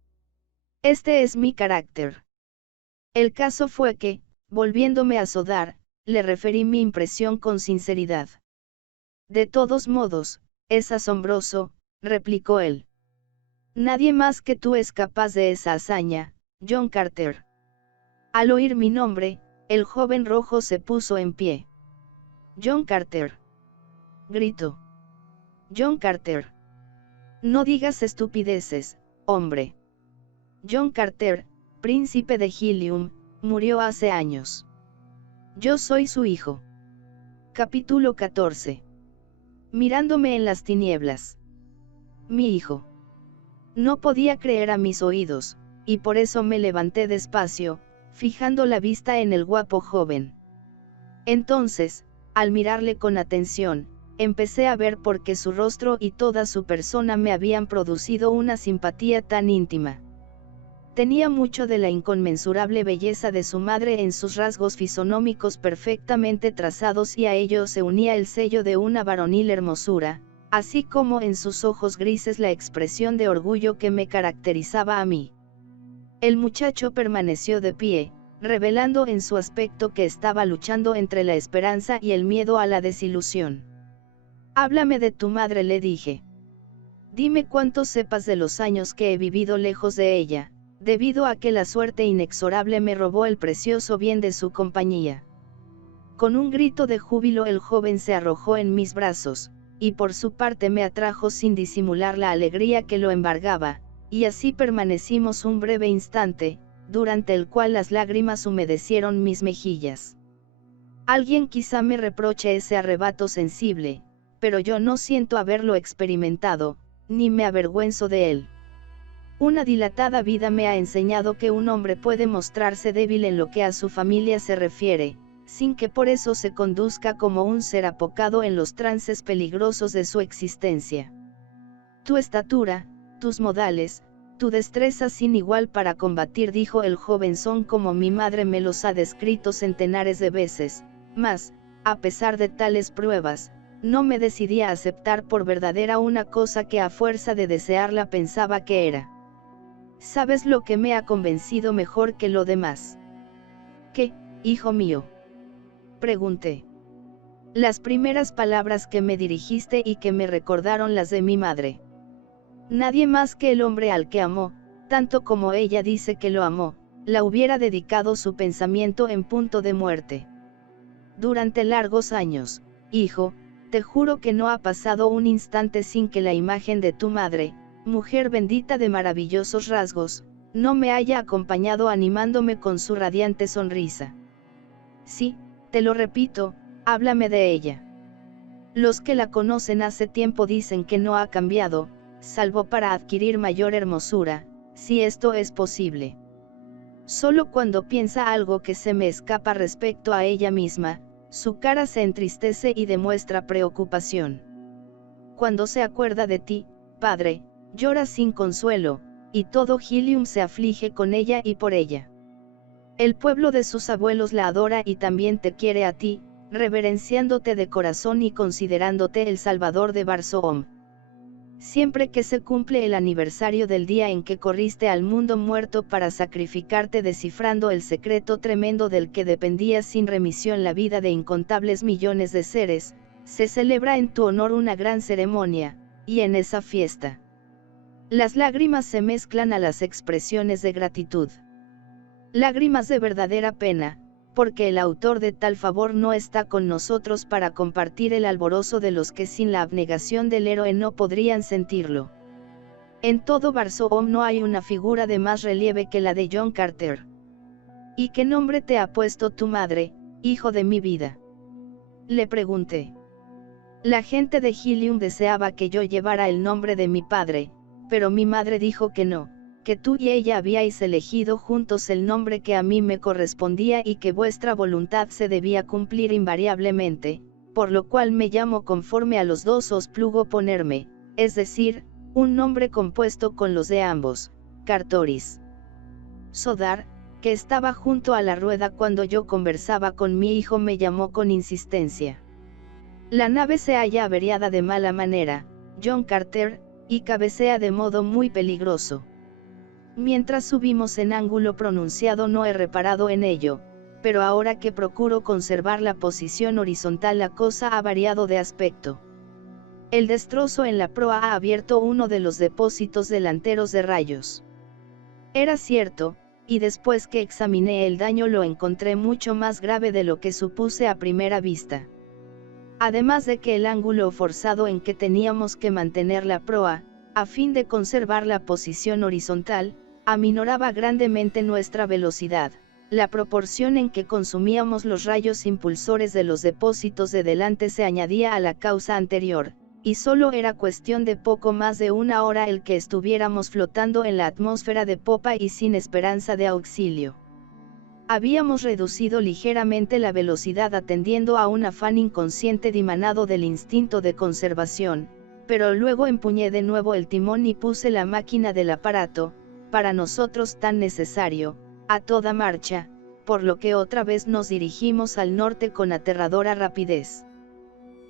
Este es mi carácter. El caso fue que, volviéndome a Sodar, le referí mi impresión con sinceridad. De todos modos, es asombroso, replicó él. Nadie más que tú es capaz de esa hazaña, John Carter. Al oír mi nombre, el joven rojo se puso en pie. John Carter. Gritó. John Carter. No digas estupideces, hombre. John Carter, príncipe de Helium, murió hace años. Yo soy su hijo. Capítulo 14. Mirándome en las tinieblas. Mi hijo. No podía creer a mis oídos, y por eso me levanté despacio, fijando la vista en el guapo joven. Entonces, al mirarle con atención, empecé a ver por qué su rostro y toda su persona me habían producido una simpatía tan íntima. Tenía mucho de la inconmensurable belleza de su madre en sus rasgos fisonómicos perfectamente trazados y a ello se unía el sello de una varonil hermosura, así como en sus ojos grises la expresión de orgullo que me caracterizaba a mí. El muchacho permaneció de pie, revelando en su aspecto que estaba luchando entre la esperanza y el miedo a la desilusión. «Háblame de tu madre», le dije. «Dime cuánto sepas de los años que he vivido lejos de ella, debido a que la suerte inexorable me robó el precioso bien de su compañía». Con un grito de júbilo el joven se arrojó en mis brazos, y por su parte me atrajo sin disimular la alegría que lo embargaba, y así permanecimos un breve instante, durante el cual las lágrimas humedecieron mis mejillas. Alguien quizá me reproche ese arrebato sensible, pero yo no siento haberlo experimentado, ni me avergüenzo de él. Una dilatada vida me ha enseñado que un hombre puede mostrarse débil en lo que a su familia se refiere, sin que por eso se conduzca como un ser apocado en los trances peligrosos de su existencia. Tu estatura, tus modales, tu destreza sin igual para combatir, dijo el joven, son como mi madre me los ha descrito centenares de veces, mas, a pesar de tales pruebas, no me decidí a aceptar por verdadera una cosa que a fuerza de desearla pensaba que era. ¿Sabes lo que me ha convencido mejor que lo demás? ¿Qué, hijo mío?, pregunté. Las primeras palabras que me dirigiste y que me recordaron las de mi madre. Nadie más que el hombre al que amó, tanto como ella dice que lo amó, la hubiera dedicado su pensamiento en punto de muerte. Durante largos años, hijo, te juro que no ha pasado un instante sin que la imagen de tu madre, mujer bendita de maravillosos rasgos, no me haya acompañado animándome con su radiante sonrisa. Sí, te lo repito, háblame de ella. Los que la conocen hace tiempo dicen que no ha cambiado, salvo para adquirir mayor hermosura, si esto es posible. Solo cuando piensa algo que se me escapa respecto a ella misma, su cara se entristece y demuestra preocupación. Cuando se acuerda de ti, padre, llora sin consuelo, y todo Helium se aflige con ella y por ella. El pueblo de sus abuelos la adora y también te quiere a ti, reverenciándote de corazón y considerándote el salvador de Barsoom. Siempre que se cumple el aniversario del día en que corriste al mundo muerto para sacrificarte descifrando el secreto tremendo del que dependía sin remisión la vida de incontables millones de seres, se celebra en tu honor una gran ceremonia, y en esa fiesta las lágrimas se mezclan a las expresiones de gratitud. Lágrimas de verdadera pena, porque el autor de tal favor no está con nosotros para compartir el alborozo de los que sin la abnegación del héroe no podrían sentirlo. En todo Barsoom no hay una figura de más relieve que la de John Carter. ¿Y qué nombre te ha puesto tu madre, hijo de mi vida?, le pregunté. La gente de Helium deseaba que yo llevara el nombre de mi padre, pero mi madre dijo que no, que tú y ella habíais elegido juntos el nombre que a mí me correspondía y que vuestra voluntad se debía cumplir invariablemente, por lo cual me llamo conforme a los dos os plugo ponerme, es decir, un nombre compuesto con los de ambos, Cartoris. Sodar, que estaba junto a la rueda cuando yo conversaba con mi hijo, me llamó con insistencia. La nave se halla averiada de mala manera, John Carter, y cabecea de modo muy peligroso. Mientras subimos en ángulo pronunciado no he reparado en ello, pero ahora que procuro conservar la posición horizontal la cosa ha variado de aspecto. El destrozo en la proa ha abierto uno de los depósitos delanteros de rayos. Era cierto, y después que examiné el daño lo encontré mucho más grave de lo que supuse a primera vista. Además de que el ángulo forzado en que teníamos que mantener la proa, a fin de conservar la posición horizontal, aminoraba grandemente nuestra velocidad, la proporción en que consumíamos los rayos impulsores de los depósitos de delante se añadía a la causa anterior, y solo era cuestión de poco más de una hora el que estuviéramos flotando en la atmósfera de popa y sin esperanza de auxilio. Habíamos reducido ligeramente la velocidad atendiendo a un afán inconsciente dimanado del instinto de conservación, pero luego empuñé de nuevo el timón y puse la máquina del aparato, para nosotros tan necesario, a toda marcha, por lo que otra vez nos dirigimos al norte con aterradora rapidez.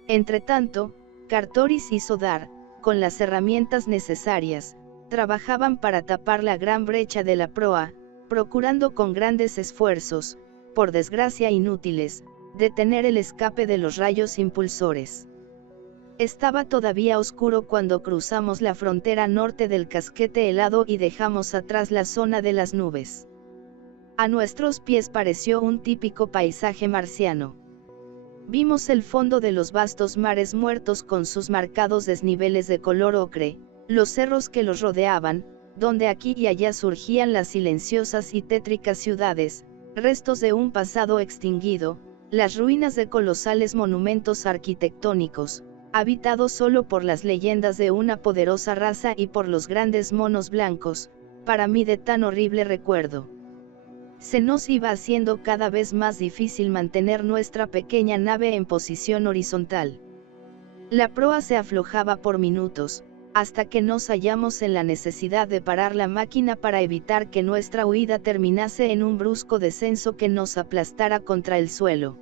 Entretanto, Cartoris y Sodar, con las herramientas necesarias, trabajaban para tapar la gran brecha de la proa, procurando con grandes esfuerzos, por desgracia inútiles, detener el escape de los rayos impulsores. Estaba todavía oscuro cuando cruzamos la frontera norte del casquete helado y dejamos atrás la zona de las nubes. A nuestros pies pareció un típico paisaje marciano. Vimos el fondo de los vastos mares muertos con sus marcados desniveles de color ocre, los cerros que los rodeaban, donde aquí y allá surgían las silenciosas y tétricas ciudades, restos de un pasado extinguido, las ruinas de colosales monumentos arquitectónicos, habitados solo por las leyendas de una poderosa raza y por los grandes monos blancos, para mí de tan horrible recuerdo. Se nos iba haciendo cada vez más difícil mantener nuestra pequeña nave en posición horizontal. La proa se aflojaba por minutos, hasta que nos hallamos en la necesidad de parar la máquina para evitar que nuestra huida terminase en un brusco descenso que nos aplastara contra el suelo.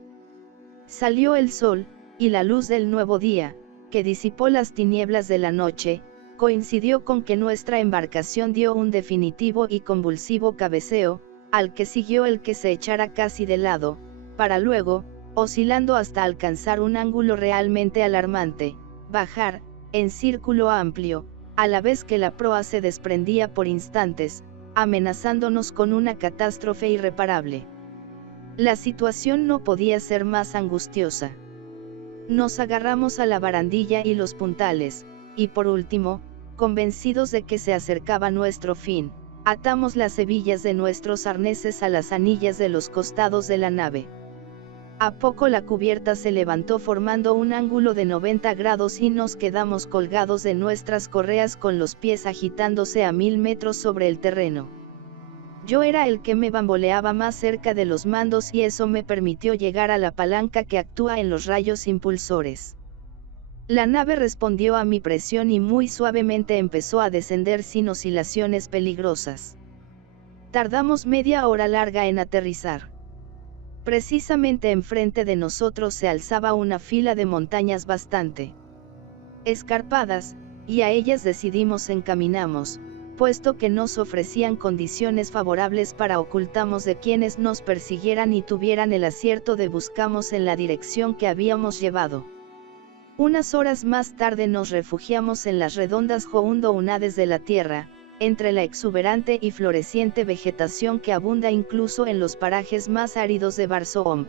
Salió el sol, y la luz del nuevo día, que disipó las tinieblas de la noche, coincidió con que nuestra embarcación dio un definitivo y convulsivo cabeceo, al que siguió el que se echara casi de lado, para luego, oscilando hasta alcanzar un ángulo realmente alarmante, bajar, en círculo amplio, a la vez que la proa se desprendía por instantes, amenazándonos con una catástrofe irreparable. La situación no podía ser más angustiosa. Nos agarramos a la barandilla y los puntales, y por último, convencidos de que se acercaba nuestro fin, atamos las hebillas de nuestros arneses a las anillas de los costados de la nave. A poco la cubierta se levantó formando un ángulo de 90 grados y nos quedamos colgados de nuestras correas con los pies agitándose a 1000 metros sobre el terreno. Yo era el que me bamboleaba más cerca de los mandos y eso me permitió llegar a la palanca que actúa en los rayos impulsores. La nave respondió a mi presión y muy suavemente empezó a descender sin oscilaciones peligrosas. Tardamos media hora larga en aterrizar. Precisamente enfrente de nosotros se alzaba una fila de montañas bastante escarpadas, y a ellas decidimos encaminarnos, puesto que nos ofrecían condiciones favorables para ocultarnos de quienes nos persiguieran y tuvieran el acierto de buscamos en la dirección que habíamos llevado. Unas horas más tarde nos refugiamos en las redondas unades de la tierra, entre la exuberante y floreciente vegetación que abunda incluso en los parajes más áridos de Barsoom.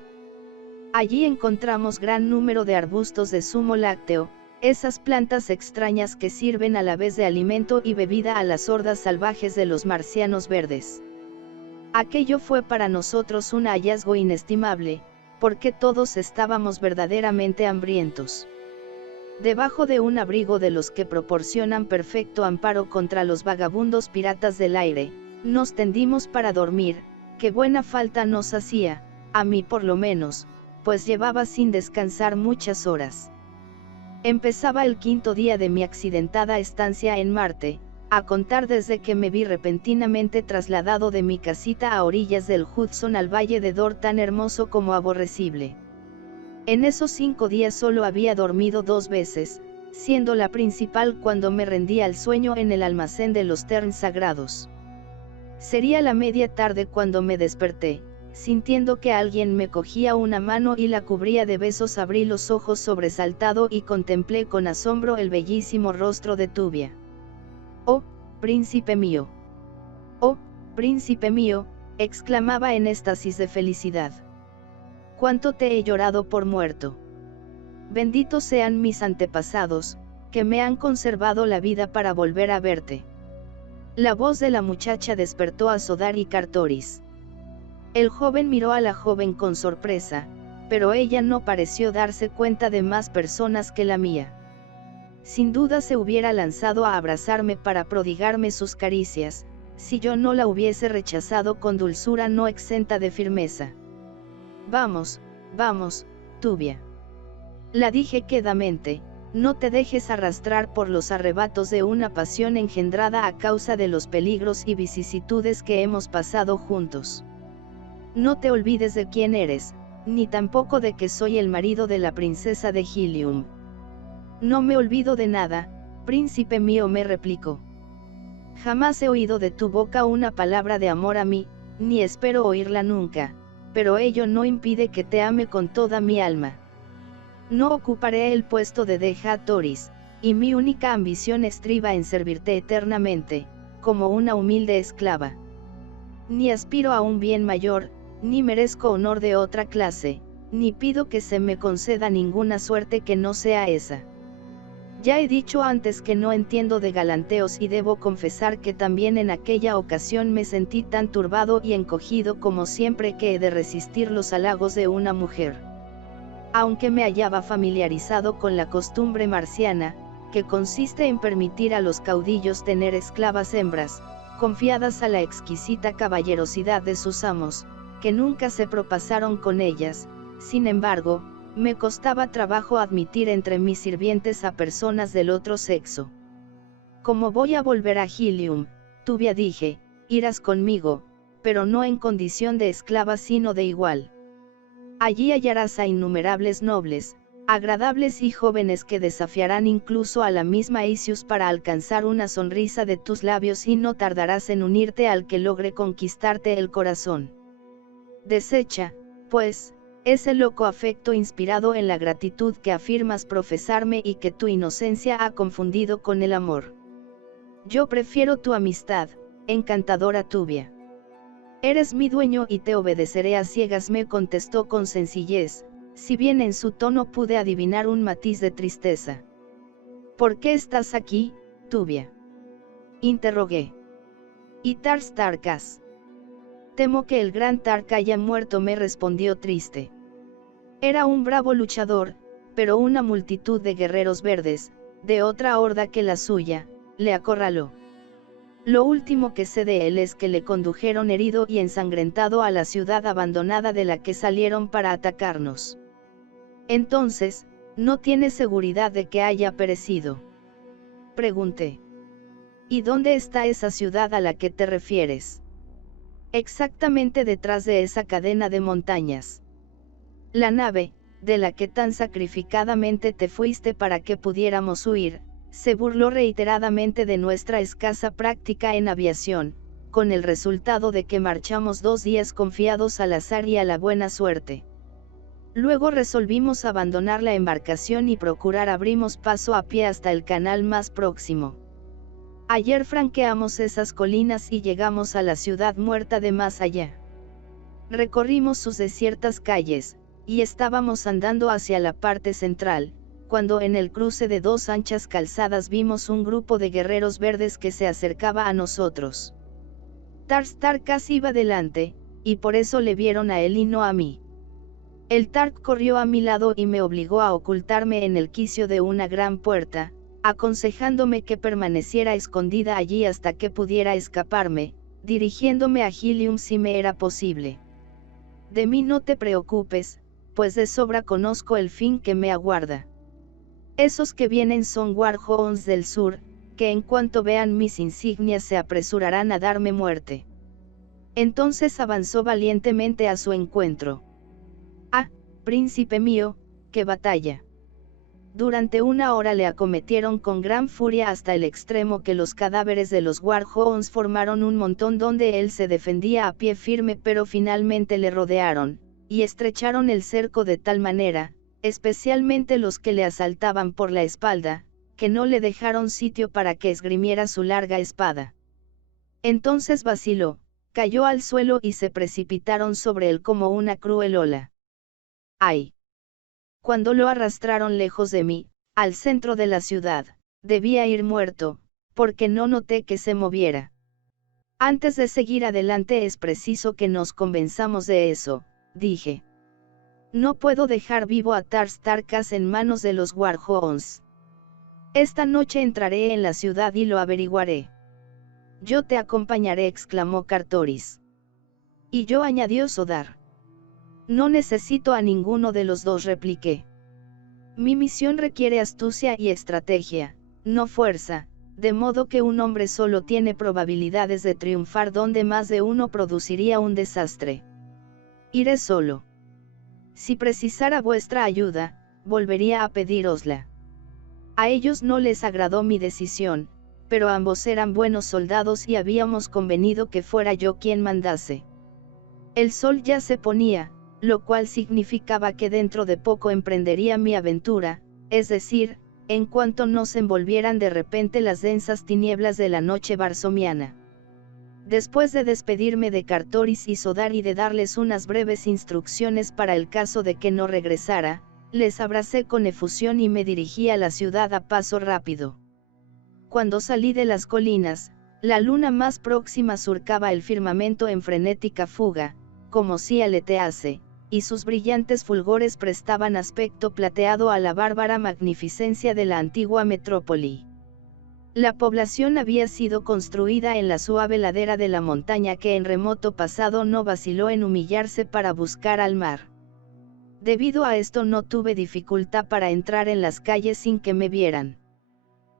Allí encontramos gran número de arbustos de zumo lácteo, esas plantas extrañas que sirven a la vez de alimento y bebida a las hordas salvajes de los marcianos verdes. Aquello fue para nosotros un hallazgo inestimable, porque todos estábamos verdaderamente hambrientos. Debajo de un abrigo de los que proporcionan perfecto amparo contra los vagabundos piratas del aire, nos tendimos para dormir, que buena falta nos hacía, a mí por lo menos, pues llevaba sin descansar muchas horas. Empezaba el 5.º día de mi accidentada estancia en Marte, a contar desde que me vi repentinamente trasladado de mi casita a orillas del Hudson al Valle de Dor tan hermoso como aborrecible. En esos 5 días solo había dormido 2 veces, siendo la principal cuando me rendí al sueño en el almacén de los Terns sagrados. Sería la media tarde cuando me desperté, sintiendo que alguien me cogía una mano y la cubría de besos. Abrí los ojos sobresaltado y contemplé con asombro el bellísimo rostro de Tubia. «¡Oh, príncipe mío! ¡Oh, príncipe mío!», exclamaba en éxtasis de felicidad. «¡Cuánto te he llorado por muerto! Benditos sean mis antepasados, que me han conservado la vida para volver a verte». La voz de la muchacha despertó a Sodar y Cartoris. El joven miró a la joven con sorpresa, pero ella no pareció darse cuenta de más personas que la mía. Sin duda se hubiera lanzado a abrazarme para prodigarme sus caricias, si yo no la hubiese rechazado con dulzura no exenta de firmeza. Vamos, vamos, Tubia. La dije quedamente, no te dejes arrastrar por los arrebatos de una pasión engendrada a causa de los peligros y vicisitudes que hemos pasado juntos. No te olvides de quién eres, ni tampoco de que soy el marido de la princesa de Helium. No me olvido de nada, príncipe mío, me replicó. Jamás he oído de tu boca una palabra de amor a mí, ni espero oírla nunca, pero ello no impide que te ame con toda mi alma. No ocuparé el puesto de Deja Toris, y mi única ambición estriba en servirte eternamente, como una humilde esclava. Ni aspiro a un bien mayor, ni merezco honor de otra clase, ni pido que se me conceda ninguna suerte que no sea esa. Ya he dicho antes que no entiendo de galanteos y debo confesar que también en aquella ocasión me sentí tan turbado y encogido como siempre que he de resistir los halagos de una mujer. Aunque me hallaba familiarizado con la costumbre marciana, que consiste en permitir a los caudillos tener esclavas hembras, confiadas a la exquisita caballerosidad de sus amos, que nunca se propasaron con ellas, sin embargo, me costaba trabajo admitir entre mis sirvientes a personas del otro sexo. Como voy a volver a Helium, Tubia, dije, irás conmigo, pero no en condición de esclava sino de igual. Allí hallarás a innumerables nobles, agradables y jóvenes que desafiarán incluso a la misma Isius para alcanzar una sonrisa de tus labios y no tardarás en unirte al que logre conquistarte el corazón. Desecha, pues, ese loco afecto inspirado en la gratitud que afirmas profesarme y que tu inocencia ha confundido con el amor. Yo prefiero tu amistad, encantadora Tubia. Eres mi dueño y te obedeceré a ciegas, me contestó con sencillez, si bien en su tono pude adivinar un matiz de tristeza. ¿Por qué estás aquí, Tubia?, interrogué. ¿Y Tars Tarkas? Temo que el gran Tark haya muerto, me respondió triste. Era un bravo luchador, pero una multitud de guerreros verdes, de otra horda que la suya, le acorraló. Lo último que sé de él es que le condujeron herido y ensangrentado a la ciudad abandonada de la que salieron para atacarnos. Entonces, ¿no tienes seguridad de que haya perecido?, pregunté. ¿Y dónde está esa ciudad a la que te refieres? Exactamente detrás de esa cadena de montañas. La nave, de la que tan sacrificadamente te fuiste para que pudiéramos huir, se burló reiteradamente de nuestra escasa práctica en aviación, con el resultado de que marchamos 2 días confiados al azar y a la buena suerte. Luego resolvimos abandonar la embarcación y procurar abrimos paso a pie hasta el canal más próximo. Ayer franqueamos esas colinas y llegamos a la ciudad muerta de más allá. Recorrimos sus desiertas calles, y estábamos andando hacia la parte central, cuando en el cruce de 2 anchas calzadas vimos un grupo de guerreros verdes que se acercaba a nosotros. Tars Tarkas iba delante, y por eso le vieron a él y no a mí. El Tark corrió a mi lado y me obligó a ocultarme en el quicio de una gran puerta, aconsejándome que permaneciera escondida allí hasta que pudiera escaparme, dirigiéndome a Helium si me era posible. De mí no te preocupes, pues de sobra conozco el fin que me aguarda. Esos que vienen son Warhounds del sur, que en cuanto vean mis insignias se apresurarán a darme muerte. Entonces avanzó valientemente a su encuentro. Ah, príncipe mío, qué batalla. Durante 1 hora le acometieron con gran furia hasta el extremo que los cadáveres de los Warhounds formaron un montón donde él se defendía a pie firme, pero finalmente le rodearon, y estrecharon el cerco de tal manera, especialmente los que le asaltaban por la espalda, que no le dejaron sitio para que esgrimiera su larga espada. Entonces vaciló, cayó al suelo y se precipitaron sobre él como una cruel ola. ¡Ay! Cuando lo arrastraron lejos de mí, al centro de la ciudad, debía ir muerto, porque no noté que se moviera. Antes de seguir adelante es preciso que nos convenzamos de eso, dije. No puedo dejar vivo a Tars Tarkas en manos de los Warhounds. Esta noche entraré en la ciudad y lo averiguaré. Yo te acompañaré, exclamó Cartoris. Y yo, añadió Sodar. No necesito a ninguno de los dos, repliqué. Mi misión requiere astucia y estrategia, no fuerza, de modo que un hombre solo tiene probabilidades de triunfar donde más de uno produciría un desastre. Iré solo. Si precisara vuestra ayuda, volvería a pedírosla. A ellos no les agradó mi decisión, pero ambos eran buenos soldados y habíamos convenido que fuera yo quien mandase. El sol ya se ponía, lo cual significaba que dentro de poco emprendería mi aventura, es decir, en cuanto nos envolvieran de repente las densas tinieblas de la noche varsomiana. Después de despedirme de Cartoris y Sodar y de darles unas breves instrucciones para el caso de que no regresara, les abracé con efusión y me dirigí a la ciudad a paso rápido. Cuando salí de las colinas, la luna más próxima surcaba el firmamento en frenética fuga, como si aletease, y sus brillantes fulgores prestaban aspecto plateado a la bárbara magnificencia de la antigua metrópoli. La población había sido construida en la suave ladera de la montaña que en remoto pasado no vaciló en humillarse para buscar al mar. Debido a esto no tuve dificultad para entrar en las calles sin que me vieran.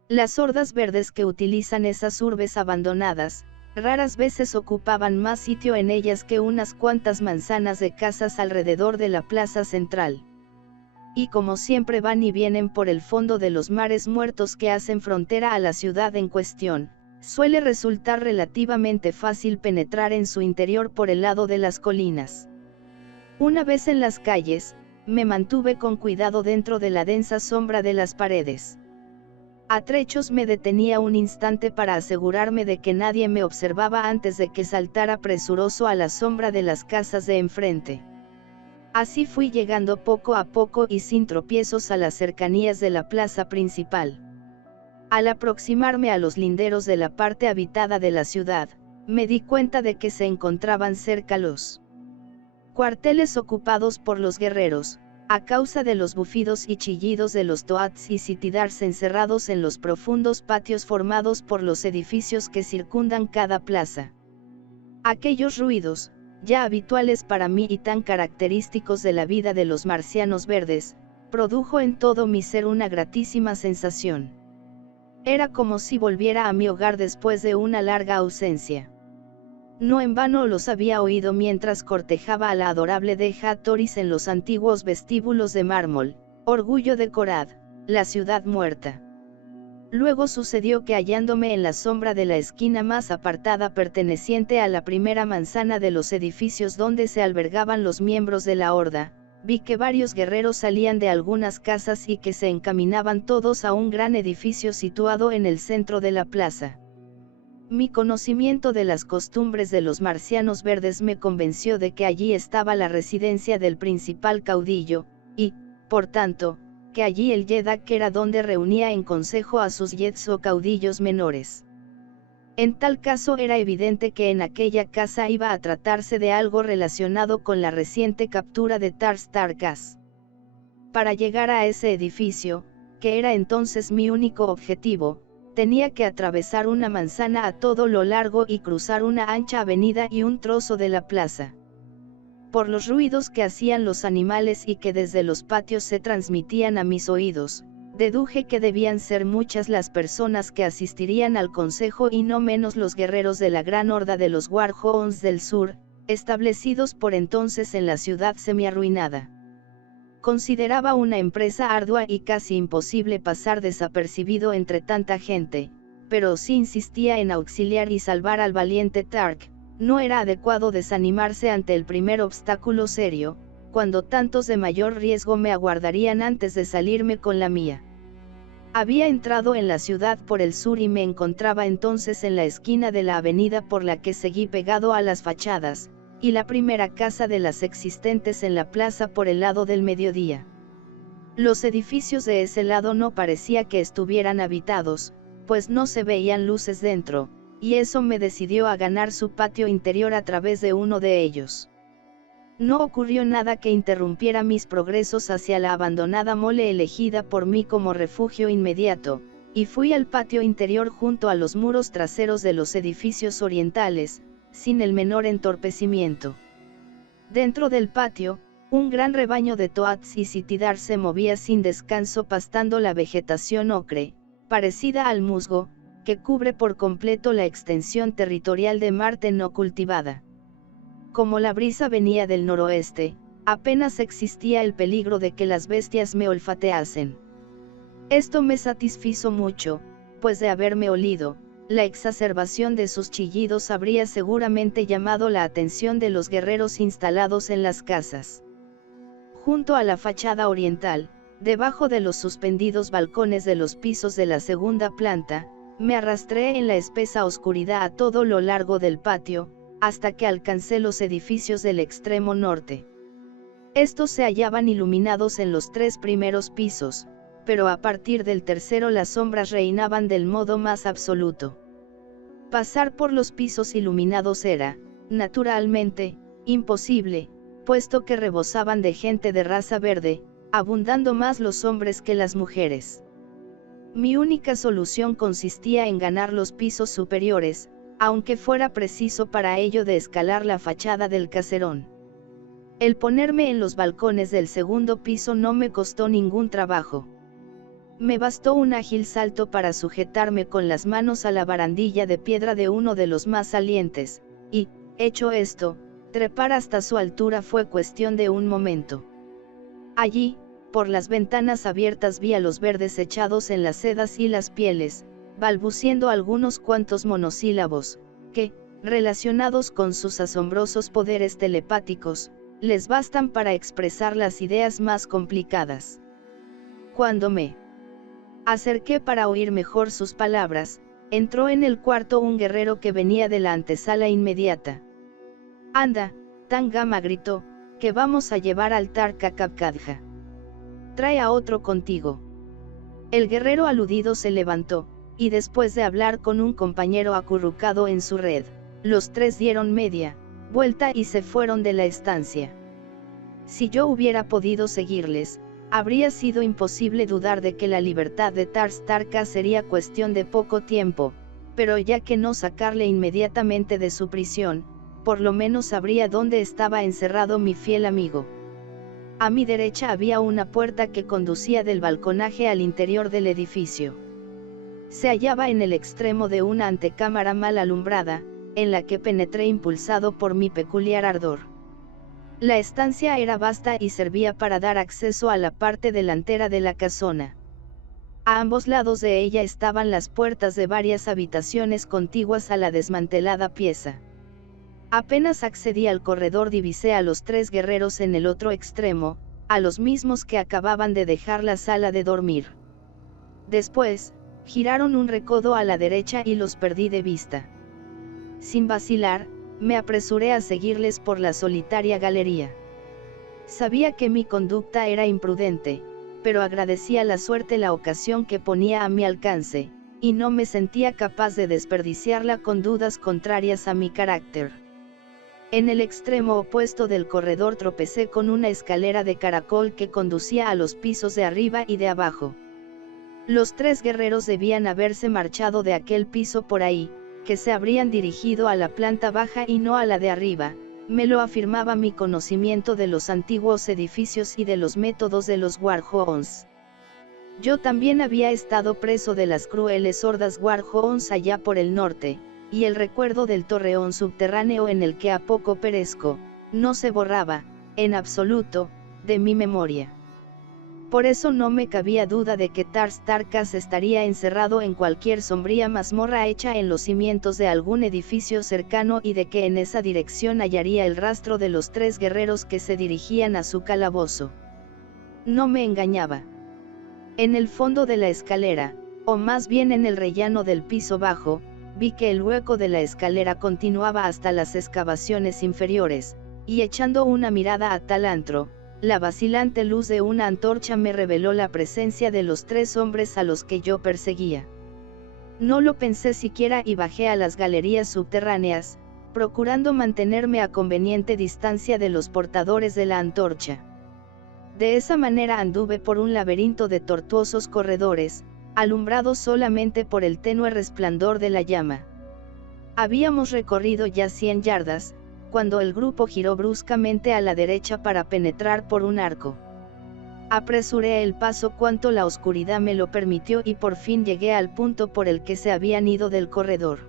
Las hordas verdes que utilizan esas urbes abandonadas, raras veces ocupaban más sitio en ellas que unas cuantas manzanas de casas alrededor de la plaza central. Y como siempre van y vienen por el fondo de los mares muertos que hacen frontera a la ciudad en cuestión, suele resultar relativamente fácil penetrar en su interior por el lado de las colinas. Una vez en las calles, me mantuve con cuidado dentro de la densa sombra de las paredes. A trechos me detenía un instante para asegurarme de que nadie me observaba antes de que saltara presuroso a la sombra de las casas de enfrente. Así fui llegando poco a poco y sin tropiezos a las cercanías de la plaza principal. Al aproximarme a los linderos de la parte habitada de la ciudad, me di cuenta de que se encontraban cerca los cuarteles ocupados por los guerreros, a causa de los bufidos y chillidos de los toats y sitidars encerrados en los profundos patios formados por los edificios que circundan cada plaza. Aquellos ruidos, ya habituales para mí y tan característicos de la vida de los marcianos verdes, produjo en todo mi ser una gratísima sensación. Era como si volviera a mi hogar después de una larga ausencia. No en vano los había oído mientras cortejaba a la adorable Deja Toris en los antiguos vestíbulos de mármol, orgullo de Korad, la ciudad muerta. Luego sucedió que hallándome en la sombra de la esquina más apartada perteneciente a la primera manzana de los edificios donde se albergaban los miembros de la horda, vi que varios guerreros salían de algunas casas y que se encaminaban todos a un gran edificio situado en el centro de la plaza. Mi conocimiento de las costumbres de los marcianos verdes me convenció de que allí estaba la residencia del principal caudillo, y, por tanto, que allí el Yedak era donde reunía en consejo a sus Yeds o caudillos menores. En tal caso era evidente que en aquella casa iba a tratarse de algo relacionado con la reciente captura de Tars Tarkas. Para llegar a ese edificio, que era entonces mi único objetivo, tenía que atravesar una manzana a todo lo largo y cruzar una ancha avenida y un trozo de la plaza. Por los ruidos que hacían los animales y que desde los patios se transmitían a mis oídos, deduje que debían ser muchas las personas que asistirían al consejo y no menos los guerreros de la gran horda de los Warhounds del sur, establecidos por entonces en la ciudad semiarruinada. Consideraba una empresa ardua y casi imposible pasar desapercibido entre tanta gente, pero si insistía en auxiliar y salvar al valiente Tark, no era adecuado desanimarse ante el primer obstáculo serio, cuando tantos de mayor riesgo me aguardarían antes de salirme con la mía. Había entrado en la ciudad por el sur y me encontraba entonces en la esquina de la avenida por la que seguí pegado a las fachadas, y la primera casa de las existentes en la plaza por el lado del mediodía. Los edificios de ese lado no parecía que estuvieran habitados, pues no se veían luces dentro, y eso me decidió a ganar su patio interior a través de uno de ellos. No ocurrió nada que interrumpiera mis progresos hacia la abandonada mole elegida por mí como refugio inmediato, y fui al patio interior junto a los muros traseros de los edificios orientales, sin el menor entorpecimiento. Dentro del patio, un gran rebaño de toads y sitidar se movía sin descanso pastando la vegetación ocre, parecida al musgo, que cubre por completo la extensión territorial de Marte no cultivada. Como la brisa venía del noroeste, apenas existía el peligro de que las bestias me olfateasen. Esto me satisfizo mucho, pues de haberme olido, la exacerbación de sus chillidos habría seguramente llamado la atención de los guerreros instalados en las casas. Junto a la fachada oriental, debajo de los suspendidos balcones de los pisos de la segunda planta, me arrastré en la espesa oscuridad a todo lo largo del patio, hasta que alcancé los edificios del extremo norte. Estos se hallaban iluminados en los 3 primeros pisos, pero a partir del tercero las sombras reinaban del modo más absoluto. Pasar por los pisos iluminados era, naturalmente, imposible, puesto que rebosaban de gente de raza verde, abundando más los hombres que las mujeres. Mi única solución consistía en ganar los pisos superiores, aunque fuera preciso para ello de escalar la fachada del caserón. El ponerme en los balcones del segundo piso no me costó ningún trabajo. Me bastó un ágil salto para sujetarme con las manos a la barandilla de piedra de uno de los más salientes, y, hecho esto, trepar hasta su altura fue cuestión de un momento. Allí, por las ventanas abiertas vi a los verdes echados en las sedas y las pieles, balbuciendo algunos cuantos monosílabos, que, relacionados con sus asombrosos poderes telepáticos, les bastan para expresar las ideas más complicadas. Cuando me acerqué para oír mejor sus palabras, entró en el cuarto un guerrero que venía de la antesala inmediata. «Anda, Tangama», gritó, «que vamos a llevar al Tarkakabkadja. Trae a otro contigo». El guerrero aludido se levantó, y después de hablar con un compañero acurrucado en su red, los 3 dieron media vuelta y se fueron de la estancia. Si yo hubiera podido seguirles, habría sido imposible dudar de que la libertad de Tars Tarka sería cuestión de poco tiempo, pero ya que no sacarle inmediatamente de su prisión, por lo menos sabría dónde estaba encerrado mi fiel amigo. A mi derecha había una puerta que conducía del balconaje al interior del edificio. Se hallaba en el extremo de una antecámara mal alumbrada, en la que penetré impulsado por mi peculiar ardor. La estancia era vasta y servía para dar acceso a la parte delantera de la casona. A ambos lados de ella estaban las puertas de varias habitaciones contiguas a la desmantelada pieza. Apenas accedí al corredor divisé a los 3 guerreros en el otro extremo, a los mismos que acababan de dejar la sala de dormir. Después, giraron un recodo a la derecha y los perdí de vista. Sin vacilar, me apresuré a seguirles por la solitaria galería. Sabía que mi conducta era imprudente, pero agradecía la suerte la ocasión que ponía a mi alcance, y no me sentía capaz de desperdiciarla con dudas contrarias a mi carácter. En el extremo opuesto del corredor tropecé con una escalera de caracol que conducía a los pisos de arriba y de abajo. Los 3 guerreros debían haberse marchado de aquel piso por ahí, que se habrían dirigido a la planta baja y no a la de arriba, me lo afirmaba mi conocimiento de los antiguos edificios y de los métodos de los Warhounds. Yo también había estado preso de las crueles hordas Warhounds allá por el norte, y el recuerdo del torreón subterráneo en el que a poco perezco, no se borraba, en absoluto, de mi memoria. Por eso no me cabía duda de que Tars Tarkas estaría encerrado en cualquier sombría mazmorra hecha en los cimientos de algún edificio cercano y de que en esa dirección hallaría el rastro de los 3 guerreros que se dirigían a su calabozo. No me engañaba. En el fondo de la escalera, o más bien en el rellano del piso bajo, vi que el hueco de la escalera continuaba hasta las excavaciones inferiores, y echando una mirada a tal antro, la vacilante luz de una antorcha me reveló la presencia de los 3 hombres a los que yo perseguía. No lo pensé siquiera y bajé a las galerías subterráneas, procurando mantenerme a conveniente distancia de los portadores de la antorcha. De esa manera anduve por un laberinto de tortuosos corredores, alumbrado solamente por el tenue resplandor de la llama. Habíamos recorrido ya 100 yardas, cuando el grupo giró bruscamente a la derecha para penetrar por un arco. Apresuré el paso cuanto la oscuridad me lo permitió y por fin llegué al punto por el que se habían ido del corredor.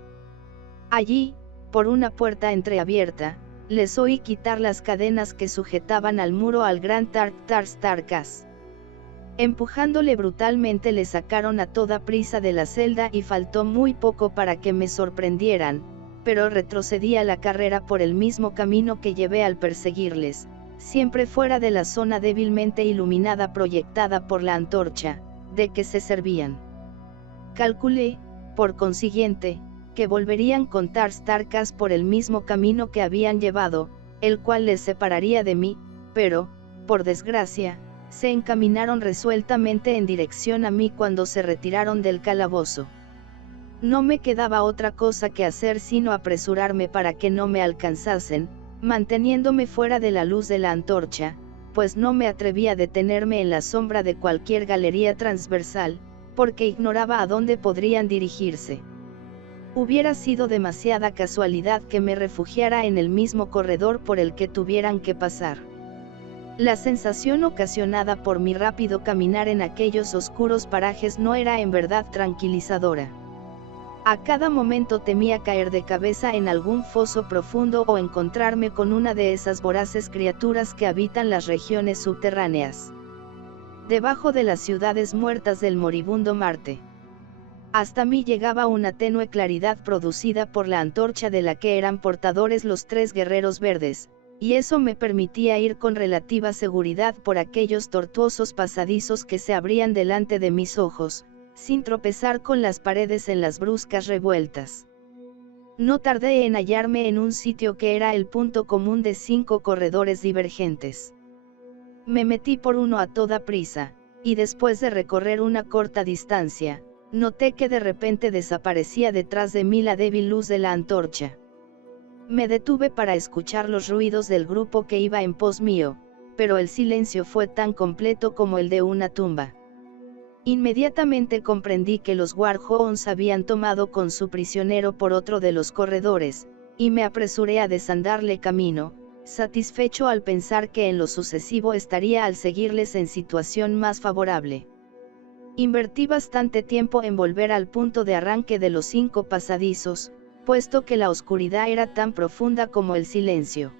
Allí, por una puerta entreabierta, les oí quitar las cadenas que sujetaban al muro al gran Tarkas. Empujándole brutalmente le sacaron a toda prisa de la celda y faltó muy poco para que me sorprendieran, pero retrocedí a la carrera por el mismo camino que llevé al perseguirles, siempre fuera de la zona débilmente iluminada proyectada por la antorcha, de que se servían. Calculé, por consiguiente, que volverían con Tarkas por el mismo camino que habían llevado, el cual les separaría de mí, pero, por desgracia, se encaminaron resueltamente en dirección a mí cuando se retiraron del calabozo. No me quedaba otra cosa que hacer sino apresurarme para que no me alcanzasen, manteniéndome fuera de la luz de la antorcha, pues no me atrevía a detenerme en la sombra de cualquier galería transversal, porque ignoraba a dónde podrían dirigirse. Hubiera sido demasiada casualidad que me refugiara en el mismo corredor por el que tuvieran que pasar. La sensación ocasionada por mi rápido caminar en aquellos oscuros parajes no era en verdad tranquilizadora. A cada momento temía caer de cabeza en algún foso profundo o encontrarme con una de esas voraces criaturas que habitan las regiones subterráneas. Debajo de las ciudades muertas del moribundo Marte. Hasta mí llegaba una tenue claridad producida por la antorcha de la que eran portadores los 3 guerreros verdes, y eso me permitía ir con relativa seguridad por aquellos tortuosos pasadizos que se abrían delante de mis ojos, sin tropezar con las paredes en las bruscas revueltas. No tardé en hallarme en un sitio que era el punto común de 5 corredores divergentes. Me metí por uno a toda prisa, y después de recorrer una corta distancia, noté que de repente desaparecía detrás de mí la débil luz de la antorcha. Me detuve para escuchar los ruidos del grupo que iba en pos mío, pero el silencio fue tan completo como el de una tumba. Inmediatamente comprendí que los Warhounds habían tomado con su prisionero por otro de los corredores, y me apresuré a desandarle camino, satisfecho al pensar que en lo sucesivo estaría al seguirles en situación más favorable. Invertí bastante tiempo en volver al punto de arranque de los 5 pasadizos, puesto que la oscuridad era tan profunda como el silencio.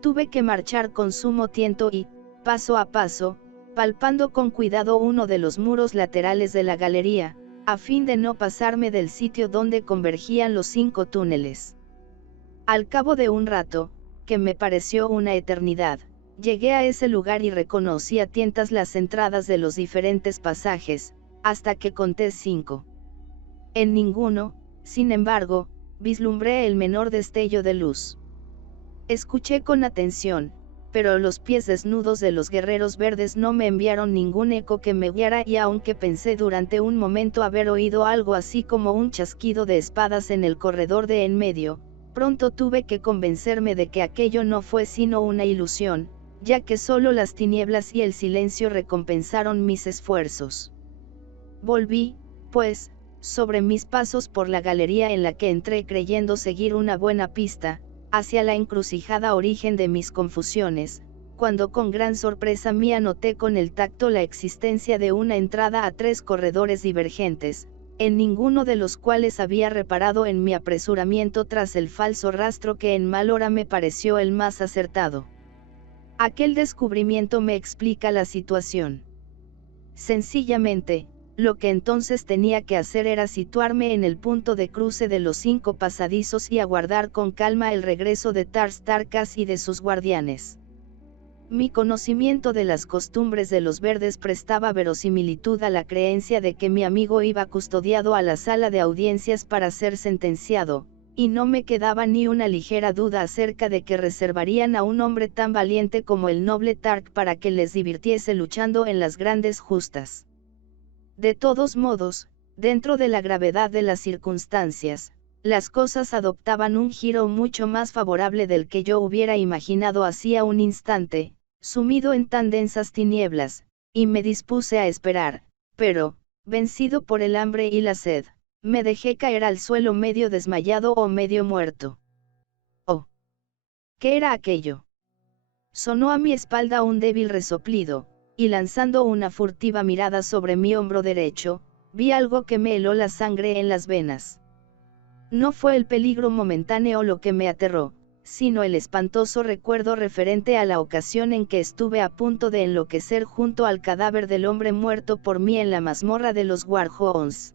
Tuve que marchar con sumo tiento y, paso a paso, palpando con cuidado uno de los muros laterales de la galería, a fin de no pasarme del sitio donde convergían los 5 túneles. Al cabo de un rato, que me pareció una eternidad, llegué a ese lugar y reconocí a tientas las entradas de los diferentes pasajes, hasta que conté 5. En ninguno, sin embargo, vislumbré el menor destello de luz. Escuché con atención, pero los pies desnudos de los guerreros verdes no me enviaron ningún eco que me guiara y aunque pensé durante un momento haber oído algo así como un chasquido de espadas en el corredor de en medio, pronto tuve que convencerme de que aquello no fue sino una ilusión, ya que solo las tinieblas y el silencio recompensaron mis esfuerzos. Volví, pues, sobre mis pasos por la galería en la que entré creyendo seguir una buena pista, hacia la encrucijada origen de mis confusiones, cuando con gran sorpresa mía noté con el tacto la existencia de una entrada a 3 corredores divergentes, en ninguno de los cuales había reparado en mi apresuramiento tras el falso rastro que en mal hora me pareció el más acertado. Aquel descubrimiento me explica la situación. Sencillamente, lo que entonces tenía que hacer era situarme en el punto de cruce de los 5 pasadizos y aguardar con calma el regreso de Tarkas y de sus guardianes. Mi conocimiento de las costumbres de los verdes prestaba verosimilitud a la creencia de que mi amigo iba custodiado a la sala de audiencias para ser sentenciado, y no me quedaba ni una ligera duda acerca de que reservarían a un hombre tan valiente como el noble Tark para que les divirtiese luchando en las grandes justas. De todos modos, dentro de la gravedad de las circunstancias, las cosas adoptaban un giro mucho más favorable del que yo hubiera imaginado hacía un instante, sumido en tan densas tinieblas, y me dispuse a esperar, pero, Vencido por el hambre y la sed, me dejé caer al suelo medio desmayado o medio muerto. Oh, ¿qué era aquello? Sonó a mi espalda un débil resoplido, y lanzando una furtiva mirada sobre mi hombro derecho, vi algo que me heló la sangre en las venas. No fue el peligro momentáneo lo que me aterró, sino el espantoso recuerdo referente a la ocasión en que estuve a punto de enloquecer junto al cadáver del hombre muerto por mí en la mazmorra de los Warhounds.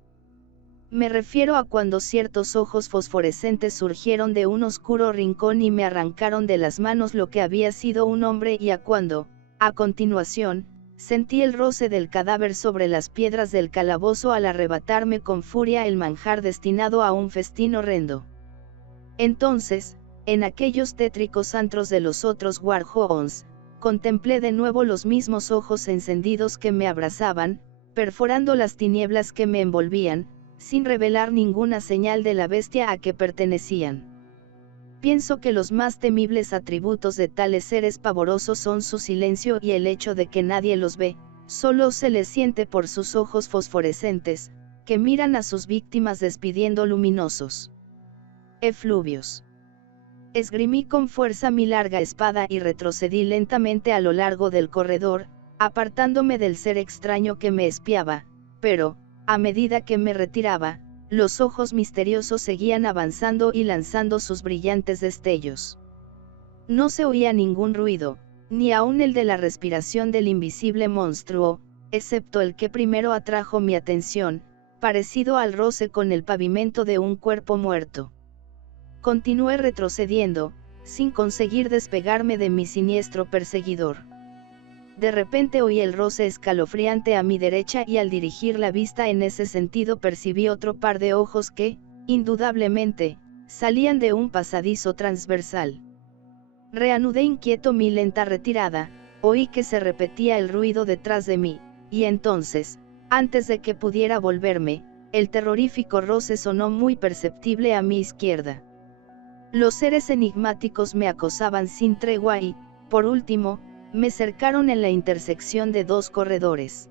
Me refiero a cuando ciertos ojos fosforescentes surgieron de un oscuro rincón y me arrancaron de las manos lo que había sido un hombre, y a cuando, a continuación, sentí el roce del cadáver sobre las piedras del calabozo al arrebatarme con furia el manjar destinado a un festín horrendo. Entonces, en aquellos tétricos antros de los otros Warhounds, contemplé de nuevo los mismos ojos encendidos que me abrazaban, perforando las tinieblas que me envolvían, sin revelar ninguna señal de la bestia a que pertenecían. Pienso que los más temibles atributos de tales seres pavorosos son su silencio y el hecho de que nadie los ve, solo se les siente por sus ojos fosforescentes, que miran a sus víctimas despidiendo luminosos efluvios. Esgrimí con fuerza mi larga espada y retrocedí lentamente a lo largo del corredor, apartándome del ser extraño que me espiaba, pero, a medida que me retiraba, los ojos misteriosos seguían avanzando y lanzando sus brillantes destellos. No se oía ningún ruido, ni aun el de la respiración del invisible monstruo, excepto el que primero atrajo mi atención, parecido al roce con el pavimento de un cuerpo muerto. Continué retrocediendo, sin conseguir despegarme de mi siniestro perseguidor. De repente oí el roce escalofriante a mi derecha y al dirigir la vista en ese sentido percibí otro par de ojos que, indudablemente, salían de un pasadizo transversal. Reanudé inquieto mi lenta retirada, oí que se repetía el ruido detrás de mí, y entonces, antes de que pudiera volverme, el terrorífico roce sonó muy perceptible a mi izquierda. Los seres enigmáticos me acosaban sin tregua y, por último, me cercaron en la intersección de dos corredores.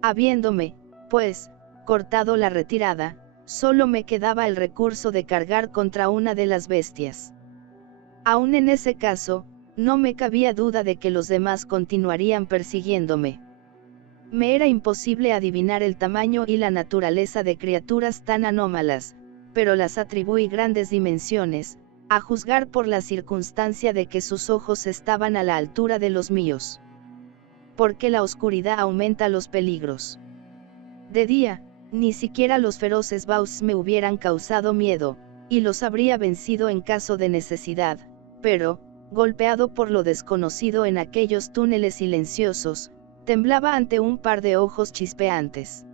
Habiéndome, pues, cortado la retirada, solo me quedaba el recurso de cargar contra una de las bestias. Aún en ese caso, no me cabía duda de que los demás continuarían persiguiéndome. Me era imposible adivinar el tamaño y la naturaleza de criaturas tan anómalas, pero las atribuí grandes dimensiones, a juzgar por la circunstancia de que sus ojos estaban a la altura de los míos. Porque la oscuridad aumenta los peligros. De día, ni siquiera los feroces Baus me hubieran causado miedo, y los habría vencido en caso de necesidad, pero, golpeado por lo desconocido en aquellos túneles silenciosos, temblaba ante un par de ojos chispeantes.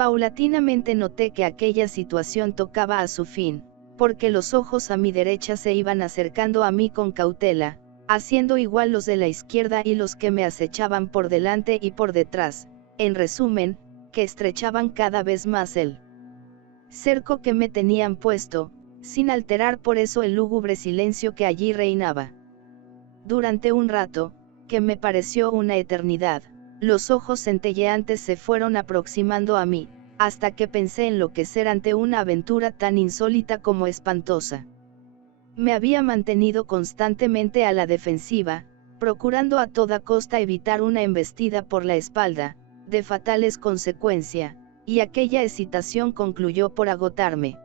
Paulatinamente noté que aquella situación tocaba a su fin, porque los ojos a mi derecha se iban acercando a mí con cautela, haciendo igual los de la izquierda y los que me acechaban por delante y por detrás, en resumen, que estrechaban cada vez más el cerco que me tenían puesto, sin alterar por eso el lúgubre silencio que allí reinaba. Durante un rato, que me pareció una eternidad, los ojos centelleantes se fueron aproximando a mí, hasta que pensé enloquecer ante una aventura tan insólita como espantosa. Me había mantenido constantemente a la defensiva, procurando a toda costa evitar una embestida por la espalda, de fatales consecuencias, y aquella excitación concluyó por agotarme.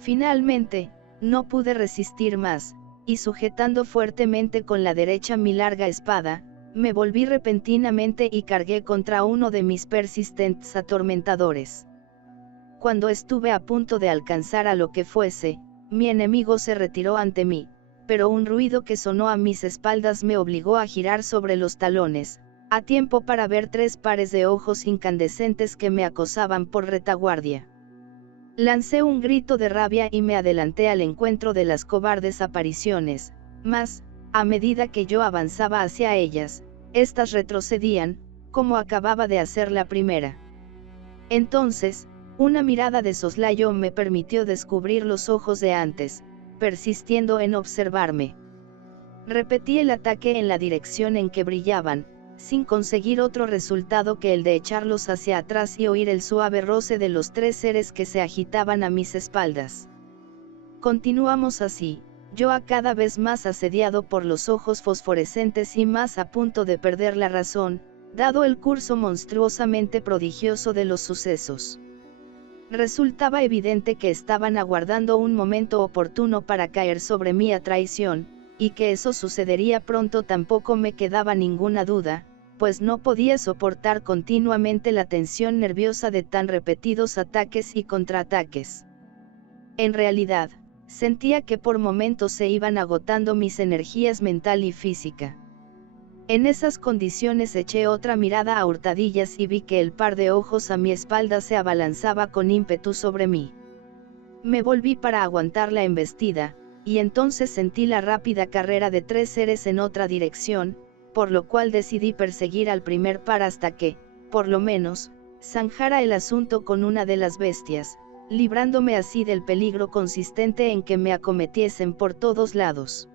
Finalmente, no pude resistir más, y sujetando fuertemente con la derecha mi larga espada, me volví repentinamente y cargué contra uno de mis persistentes atormentadores. Cuando estuve a punto de alcanzar a lo que fuese, mi enemigo se retiró ante mí, pero un ruido que sonó a mis espaldas me obligó a girar sobre los talones, a tiempo para ver tres pares de ojos incandescentes que me acosaban por retaguardia. Lancé un grito de rabia y me adelanté al encuentro de las cobardes apariciones, mas, a medida que yo avanzaba hacia ellas, estas retrocedían, como acababa de hacer la primera. Entonces, una mirada de soslayo me permitió descubrir los ojos de antes, persistiendo en observarme. Repetí el ataque en la dirección en que brillaban, sin conseguir otro resultado que el de echarlos hacia atrás y oír el suave roce de los 3 seres que se agitaban a mis espaldas. Continuamos así, yo a cada vez más asediado por los ojos fosforescentes y más a punto de perder la razón, dado el curso monstruosamente prodigioso de los sucesos. Resultaba evidente que estaban aguardando un momento oportuno para caer sobre mí a traición, y que eso sucedería pronto tampoco me quedaba ninguna duda, pues no podía soportar continuamente la tensión nerviosa de tan repetidos ataques y contraataques. En realidad, sentía que por momentos se iban agotando mis energías mental y física. En esas condiciones eché otra mirada a hurtadillas y vi que el par de ojos a mi espalda se abalanzaba con ímpetu sobre mí. Me volví para aguantar la embestida, y entonces sentí la rápida carrera de 3 seres en otra dirección, por lo cual decidí perseguir al primer par hasta que, por lo menos, zanjara el asunto con una de las bestias, librándome así del peligro consistente en que me acometiesen por todos lados.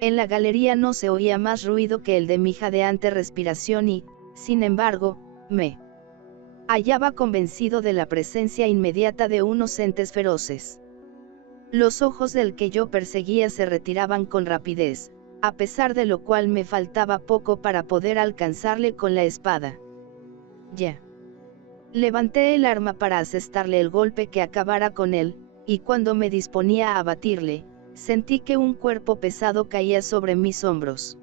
En la galería no se oía más ruido que el de mi jadeante respiración y, sin embargo, me hallaba convencido de la presencia inmediata de unos entes feroces. Los ojos del que yo perseguía se retiraban con rapidez, a pesar de lo cual me faltaba poco para poder alcanzarle con la espada. Ya. Levanté el arma para asestarle el golpe que acabara con él, y cuando me disponía a abatirle, sentí que un cuerpo pesado caía sobre mis hombros.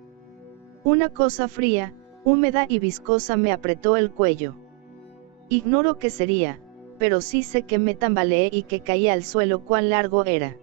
Una cosa fría, húmeda y viscosa me apretó el cuello. Ignoro qué sería, pero sí sé que me tambaleé y que caí al suelo. Cuán largo era.